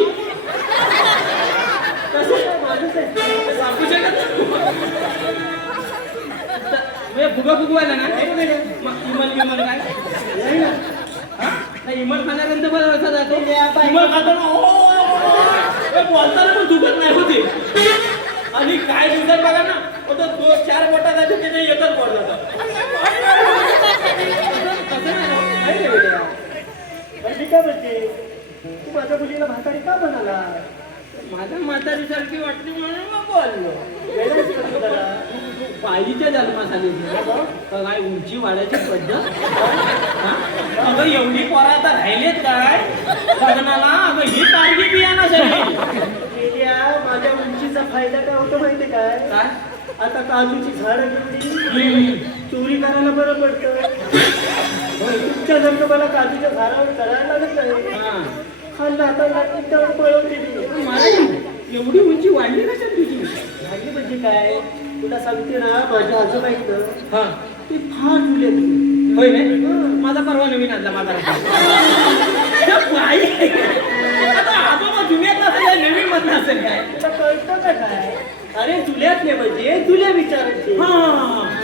सांगू शकत मी फुगा फुगवायला ना इमल काय नाही, इमल खाण्यानंतर बरं असं जातो. इमल खातो ना, ओ बोलताना पण दुखत नाही होते आणि काय दिवसात बघा ना तो 4 बोटात आहे त्याच्या एकच बोट जातात कसं नाही हो. काय रे बेटा? पण मी काय म्हणते तू माझ्या मुलीला म्हातारी का म्हणाला माझ्या म्हातारीसारखी वाटली म्हणून मग बोललो वेळच कसं जरा. बाईच्या जन्मात आली काय उंची वाढायची पद्धत हा? अगं एवढी पोरं आता राहिलेत काय लग्नाला अगं ही टार्गी बियाणा सगळी गेल्या माझ्या उंचीचा फायदा काय होतो माहिती काय काय आता काजूची झाडं घेतली चोरी करायला बरं पडतं तुमच्या जर मला काजूच्या झाडावर चढायला लागत नाही हा. खाल्लं हाताला तर पळवते मी मला एवढी उंची वाढली कशा तुझी झाली म्हणजे काय तुला सांगते ना माझ्या आजोबा इथं हा ते फार जुले होय नाही माझा परवा नवीन आणला माझा बाई आता आजोबा जुन्यात असेल नवीन मधला असेल काय तुला कळतं का काय अरे जुल्यातले म्हणजे जुल्या विचारायचे हा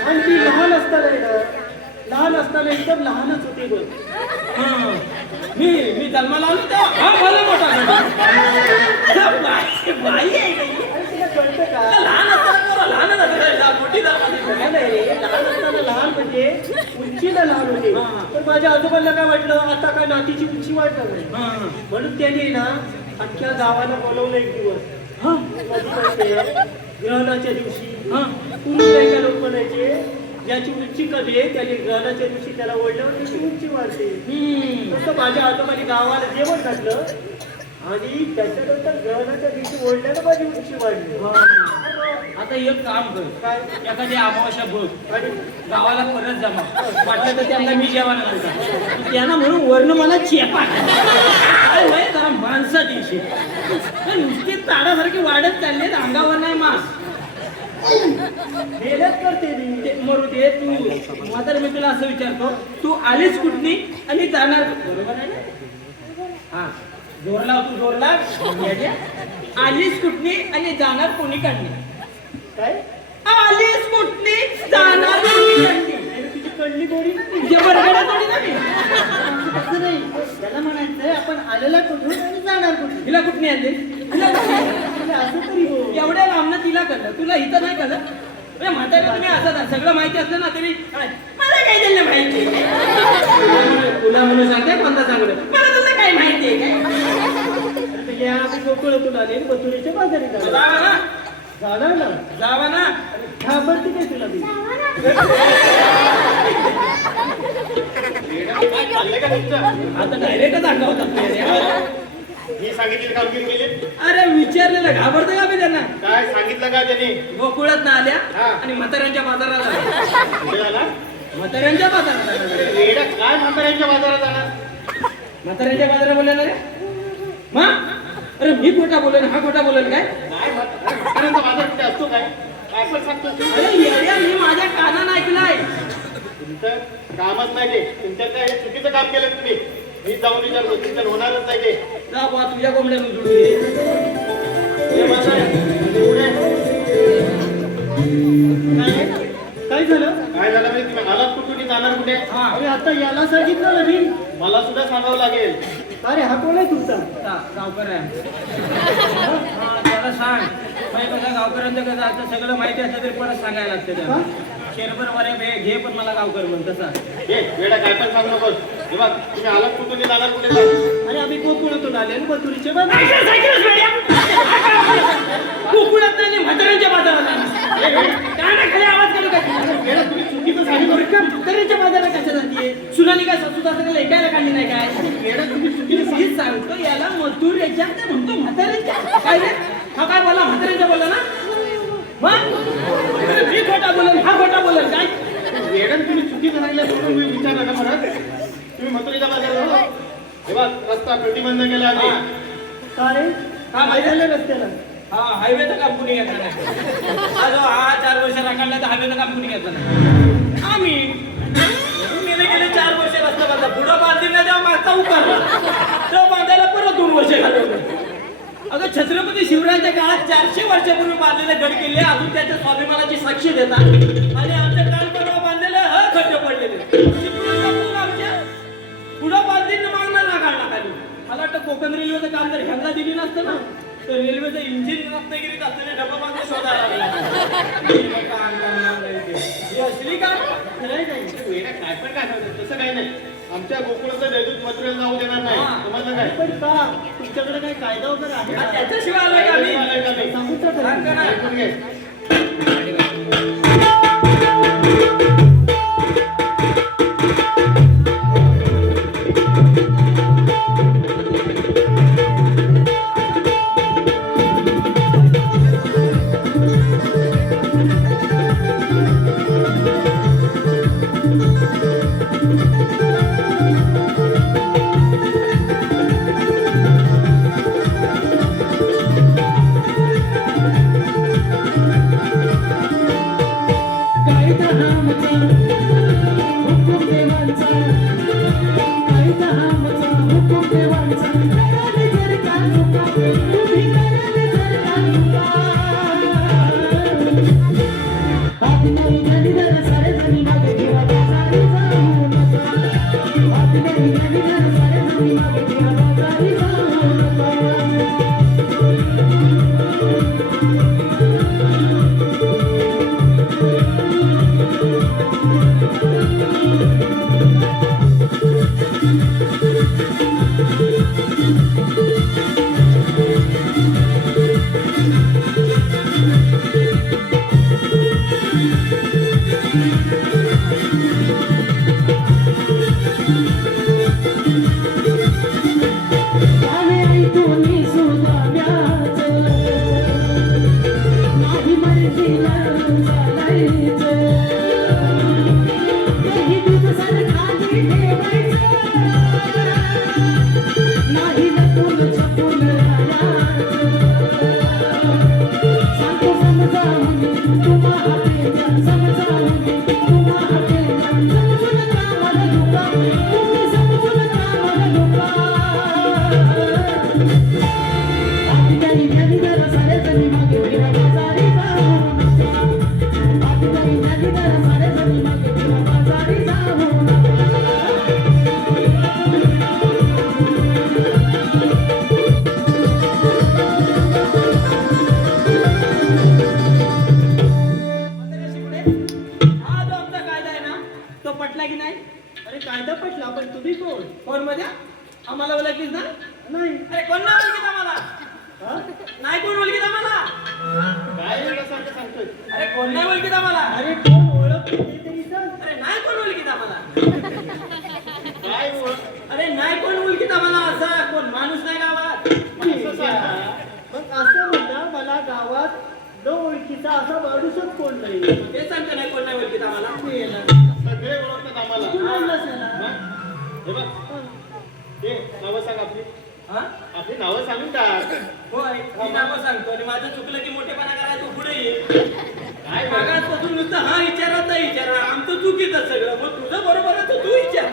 आणि ती लहान असताना एकदम लहानच होती बघ हा. मी जन्माला आलो तेव्हा हा मला मोठा झाला. बाई आहे काही. आणि तुला कळतं का लहान असताना पोरं लहानच असतात. मोठी झाली. नाही, लहान असताना लहान म्हणजे उंचीला लहान होते हा. पण माझ्या आजोबांना काय वाटलं आता काय नातीची उंची वाढणार नाही हा. म्हणून त्यांनी ना अख्ख्या गावाला बोलवलं एक दिवस हा. कधी माहितीये? ग्रहणाच्या दिवशी हा. पूर्वी काही काय लोक म्हणायचे ज्याची उंची कमी आहे त्याने ग्रहणाच्या दिवशी त्याला ओढल्यावर त्याची उंची वाढते हम्म. तसं माझ्या आजोबांनी गावाला जेवण घातलं आणि त्याच्यानंतर ग्रहणाच्या दिवशी ओढल्यानं माझी उंची वाढली आता एक काम कर काय एखादी अमावस्या बघ आणि गावाला परत जमा वाटलं तर त्यांना मी जेवण घालतो त्यांना म्हणून वर्ण मला चेपा काय होय जरा माणसा दिवशी नुसती ताडासारखी वाढत चालली अंगावर नाही मास मेहनत करते मी ते मरू दे तू मात्र मी तुला असं विचारतो तू आलीस कुठली आणि जाणार कुठं? बरोबर आहे ना हा जोर लाव तू जोर लाव येड्या. आलीस कुठली आणि जाणार कोणी काढली काय आलीस कुठली जाणार कोणी काढली आणि तुझी कळली गोडी जबरगडा थोडी नाही असं नाही त्याला म्हणायचंय आपण आलेला कुठून आणि जाणार कुठून हिला कुठली आणली हिला कुठली आणली? म्हणजे असं तरी हो एवढ्या लांबनं तिला कळलं तुला इथं नाही कळलं अरे म्हातारा तुम्ही असं सगळं माहिती असलं ना तरी काय, मला काय दिलं माहिती तुला म्हणून सांगते कोणता सांगलं मला तुला काय माहिती आहे काय या आम्ही गोकुळातून आले मथुरेच्या बाजारी जाणार जावा ना जाणार ना जावा ना घाबरते काय तुला मी आता डायरेक्टच अंगावतात मी सांगितलेली कामगिरी केली अरे विचारलेलं घाबरतं का मी त्यांना काय सांगितलं का त्यांनी गोकुळात ना आल्या हा. आणि म्हाताऱ्यांच्या बाजारात आल्या कुठे झाला म्हाताऱ्यांच्या बाजारात आल्या. रेडा काय म्हाताऱ्यांच्या बाजारात जाणार म्हाताऱ्यांच्या बाजारात बोलले ना रे मग अरे मी खोटा बोलेन हा खोटा बोलेन काय काय म्हाताऱ्यांचा बाजार कुठे असतो काय काय पण सांगतो तू? अरे येड्या मी माझ्या कानानं ऐकलंय तुमचं कामच नाही ते तुमच्यात काय हे चुकीचं काम केलं तुम्ही मी जाऊन विचारतो तुमच्यात होणारच नाही ते जा बुवा तुझ्या कोंबड्यानं जुडू ये. हे म्हातारे, एवढे काय झालं काय झालं म्हणजे तुम्ही आलात कुठून जाणार कुठे हा अरे आता याला सांगितलं ना मी मला सुद्धा सांगावं लागेल अरे हा कोण आहे तुमचा गावकर आहे हा, त्याला सांग म्हणजे कसं गावकऱ्यांचं कसं असतं सगळं माहिती असलं तरी परत सांगायला लागतं हा? त्याला शेरभर वरे घे पण मला गावकर म्हण तसा हे वेडा काय पण सांगू नकोस हे बघ तुम्ही आलात कुठून जाणार कुठे जा अरे आम्ही गोकुळातून आले आणि मथुरेच्या बाजारी कुकुळात नाही म्हाताऱ्यांच्या बाजारात खाली आवाज करू का वेडा तुम्ही चुकीचं सांगितलं म्हाताऱ्यांच्या बाजारात कशा जातीये सुनानी काय सासू सासऱ्याला ऐकायला काढली नाही काय वेडा तुम्ही चुकीचं मी सांगतो याला मथुरेच्या ते म्हणतो म्हाताऱ्यांच्या काय रे हा काय बोला म्हाताऱ्यांच्या बोला ना मग मी खोटा बोलेन हा खोटा बोलेन काय वेडन तुम्ही चुकीचं सांगितलं म्हणून मी विचारलं ना परत तुम्ही मथुरेच्या बाजारात आला? हे बघ रस्ता प्रतिबंध केला आम्ही का रे हा, काय झालं रस्त्याला हा हायवेचं काम कुणी घेतलं नाही हा 4 वर्ष राखडला तर हायवेचं काम कुणी घेतलं नाही आम्ही गेले 4 वर्ष रस्ता बांधला पुढं बांधलेला जेव्हा मागचा उकारला तेव्हा बांधायला परत 2 वर्ष घालवलं अगं छत्रपती शिवरायांच्या काळात 400 वर्षापूर्वी बांधलेले गड किल्ले अजून त्याच्या स्वाभिमानाची साक्षी देतात आणि आमच्या काल परवा बांधलेले खड्डे पडलेले आमच्या पुढं बांधली मागणार ना काढला खाली मला वाटतं कोकण रेल्वेचं काम जर ह्यांना दिली नसतं ना तर रेल्वेचं इंजिन रत्नागिरीत असलेले डबा मागं शोधायला लागला. काम करणार नाही ते. ही असली का खरंय काय वेड्या काय पण काय सांगतो तसं काही नाही. आमच्या गोकुळाचं देदूत मथुरेला जाऊ देणार नाही. हा. समजलं काय? पण का तुमच्याकडे काही कायदा वगैरे आहे हा, का? त्याच्याशिवाय आलोय का मी? आलंय का नाही? सांगू तर सांग का खरं. ना? ऐकून घे. हा जो आमचा कायदा आहे ना तो पटला की नाही? अरे कायदा पटला पण तुम्ही कोण? कोण मध्ये आम्हाला ओळखलीस ना? नाही अरे कोण नाही ओळखीत आम्हाला? हा? नाही कोण ओळखीत आम्हाला? काय वेड्यासारखं सांगतोय? अरे कोण नाही ओळखीत आम्हाला? अरे कोण ओळख तरी सांग. अरे नाही कोण ओळखीत आम्हाला? काय ओळख? अरे नाही कोण ओळखीत आम्हाला असा कोण माणूस नाही गावात? असं सांग. मग असं म्हणा मला गावात न ओळखीचा असा माणूसच कोण नाही. ते सांगतो नाही कोण नाही ओळखीत आम्हाला? सगळे ओळखतात आम्हाला. तू म्हणलास ना. मग? हे बघ. ते नावं सांग आपली. हा? आपली नावं सांगून टाक. होय मी नावं सांगतो आणि माझं चुकलं की मोठेपणा करायला तू पुढे ये. काय वेड्या? मागासपासून नुसतं हा विचारात नाही विचारा आमचं चुकीचं सगळं मग तुझं बरोबर आहे तर तू विचार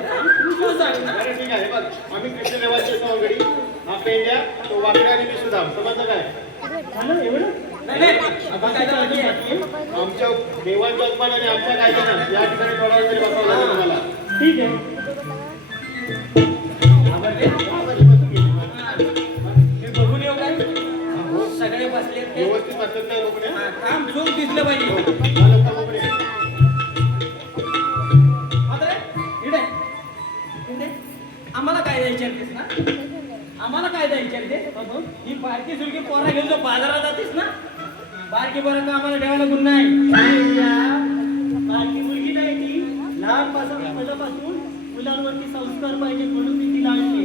तू सांग ना. बरं ठीक आहे. हे बघ आम्ही कृष्णदेवाची सवंगडी. हा पेंड्या तो वाकड्या आणि मी सुद्धा. समजलं काय? झालं एवढं? नाही नाही आता काय तर बाकी आहे. आमच्या देवांच्या उत्पन्न आणि आमच्या कायद्यानं या ठिकाणी थोडा वेळ तरी बसावं लागेल तुम्हाला. ठीक आहे. आवडले? मी बघून येऊ काय सगळे बसले व्यवस्थित वाटतात काय लोकने? काम चोख दिसलं पाहिजे झालं का लोकने? आता रे, इकडे. इकडे. आम्हाला काय विचारतेस ना आम्हाला काय विचारते ही बारकी सुरकी पोरा घेऊन जो बाजारात जातेस ना बारकी पोरा का आम्हाला ठेवायला गुण नाही बारकी मुलगी नाही ती लहानपासून मुलांवरती संस्कार पाहिजे म्हणून मी तिला आणली.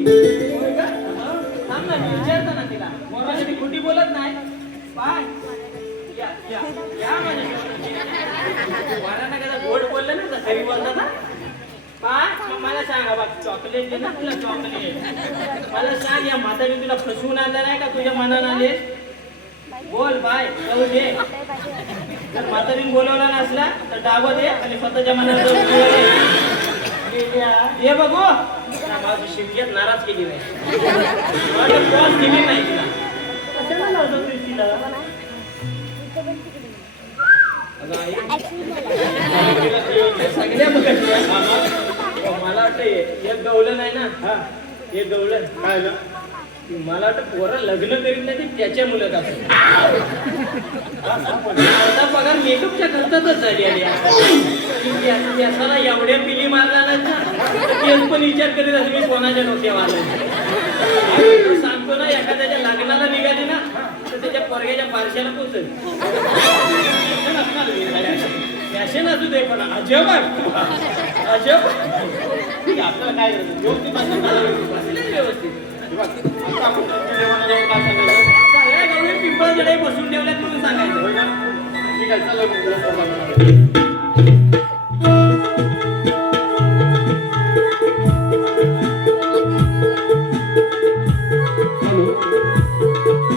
होय का? सांग ना मी विचारतो ना तिला पोरासाठी खोटी बोलत नाही पाय या माझ्या वाराना कदा गोड बोललं ना तर खरी बोलतात ना पाय मग मला सांगा बघ चॉकलेट दे ना तुला चॉकलेट मला सांग या म्हातारी तुला फसवून आणलं नाही का तुझ्या मनानं आले बोल बाय जाऊ दे जर म्हातारीने बोलवला नसला तर डाबा दे आणि स्वतःच्या मनाला जाऊन पिवळा दे. ये बघू माझी शिमक्यात नाराज केली नाही क्रॉस दिली नाही तिला कशाला लावतोय तिला? अगं आई, सगळ्या बघितल्या. मला वाटतं एक गवलं नाही ना हा, एक गवलं काय झालं? मला वाटतं पोरं लग्न करीत नाही ते त्याच्या मुलं असेल. अर्धा पगार मेकअपच्या खर्चातच झाली आहे त्याला एवढ्या पिली मारला ना तेच पण विचार करीत असे मी कोणाच्या डोक्यावर आलो. सांगतो ना एखाद्याच्या लग्नाला निघाली ना तर त्याच्या पोरग्याच्या पारशाला पोचेल. फॅशन असू दे पण अजब अजब आपल्याला काय करायचं? व्यवस्थित बसले व्यवस्थित. आता आपण जेवणाला काय सांगायचं? सगळ्या गवळी पिंपळकडे बसून ठेवल्यात म्हणून सांगायचं. होय ना? ठीक आहे, चला मग जरा स्वयंपाक करूया.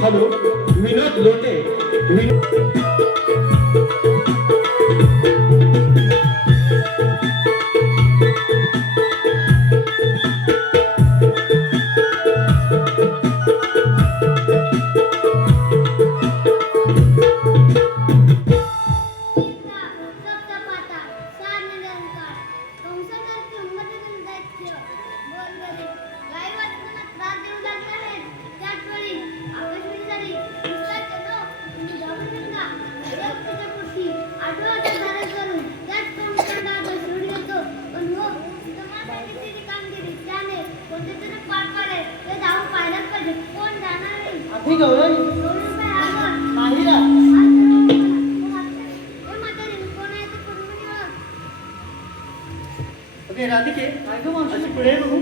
हॅलो, विनोद लोटे. सप्तपाता सार निरंकार कंसासारखे उन्मत्तेतून दैत्य बोलबरे गाई वाचताना त्रास देऊ लागले आहेत. त्याच वेळी आकाशवाणी झाली पुस्तकाचे नाव तुम्ही जाऊ शकता देवतेच्या पोटी आठवड्यात धारण करून त्याच कंसाला दसरुन येतो. पण हो समाजाची ती कामगिरी त्याने कोणते तरी पाठ पाडे ते जाऊन पाहायलाच पाहिजे. कोण जाणार नाही. अभि गौरव सोडून काय आलं? माहिरा ओके राधिके काय गं मावशी? अशी पुढे बघू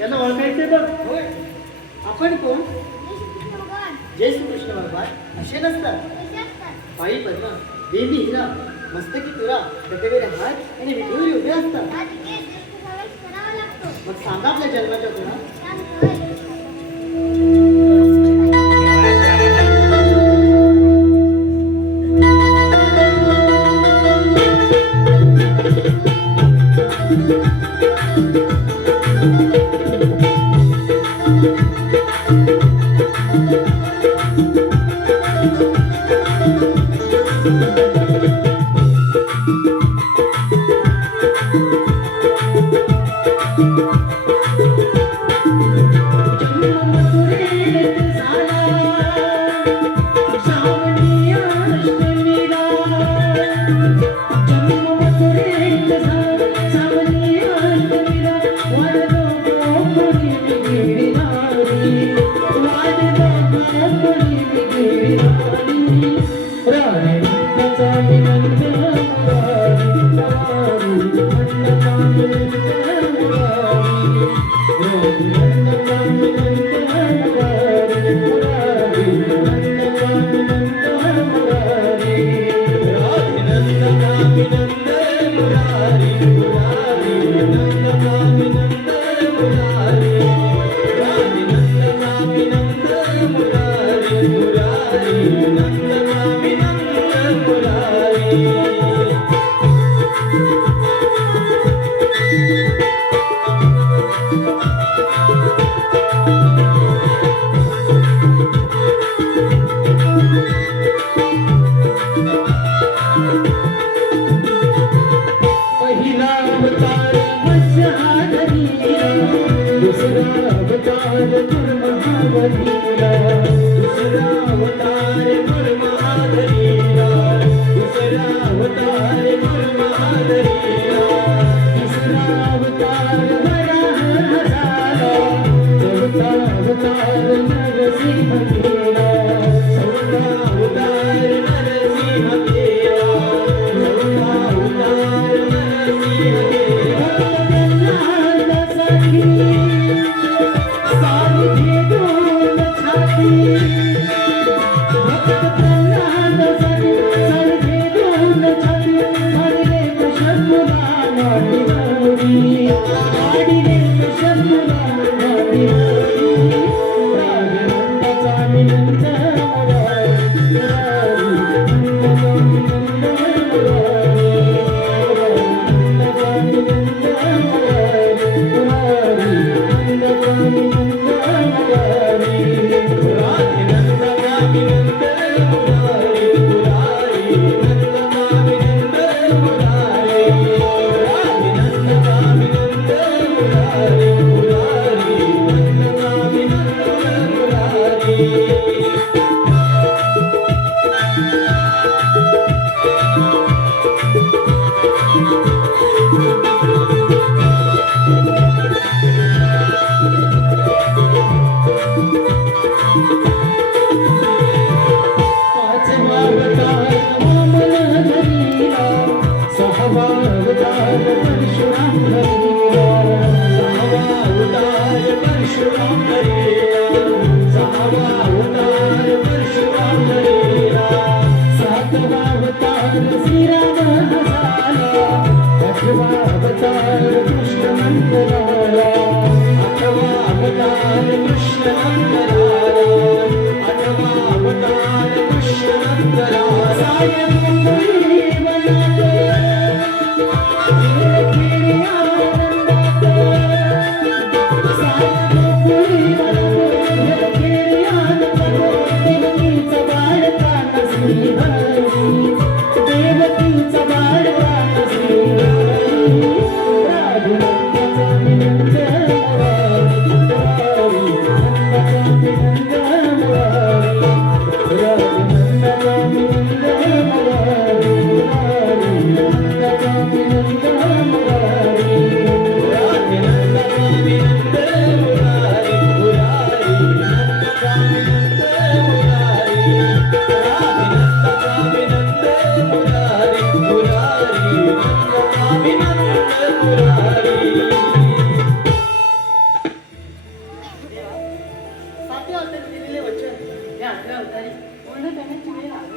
यांना ओळखायचंय बघ. होय आपण कोण? जय श्री कृष्ण भगवान असे नसतात. पायी पद्मा देवी हिरा मस्तकी तुरा डकेवेरे हात आणि विठुरी उभे असतात. मग सांगा आपल्या जन्माच्या गुणा. अवतार श्रीराम झाला, 8वा अवतार कृष्ण नंदलाला, 8वा अवतार कृष्ण नंदलाला, 8वा अवतार कृष्ण नंदलाला. सायं मुंबई वनात खेळी आनंदात, सायं मुंबई वनात खेळी आनंदात, देवकीचा बाळकाला श्रीहरी, देवकीचा बाळकाला श्रीहरी, राघुनंदाचा विनंद मुरारी, राघुनंदाचा विनंद मुरारी, राघुनंदाचा विनंद मुरारी, राघुनंदाचा विनंद मुरारी, राघुनंदाचा विनंद मुरारी, मुरारी नंदाचा विनंद मुरारी, राघुनंदाचा विनंद मुरारी, मुरारी नंदाचा विनंद मुरारी. सातव्या अवतारी दिलेले वचन या 8व्या अवतारी पूर्ण करण्याची वेळ आली.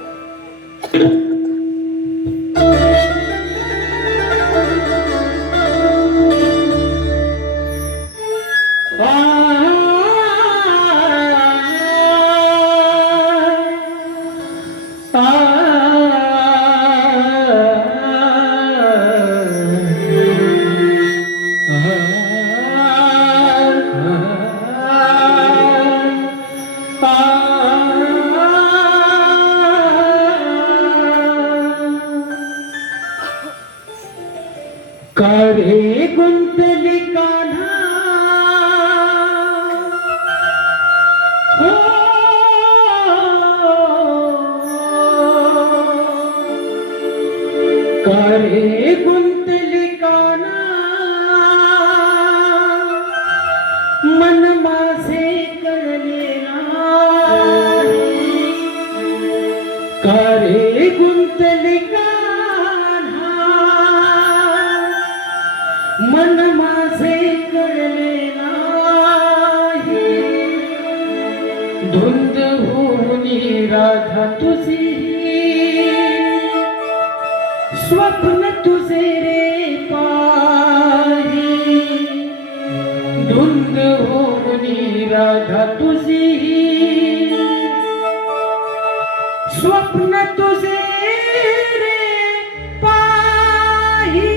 कारे गुंतली कान्हा, हो कारे गुंतली कान्हा, मन माझे कळले नाही, कारे गुंतली कान्हा, मन माझे कळले नाही, धुंद होऊनी राधा तुझी, स्वप्न तुझे रे पाही, धुंद होऊनी राधा तुझी, स्वप्न तुझे रे पाही.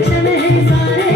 क्षण है सारे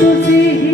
तुझी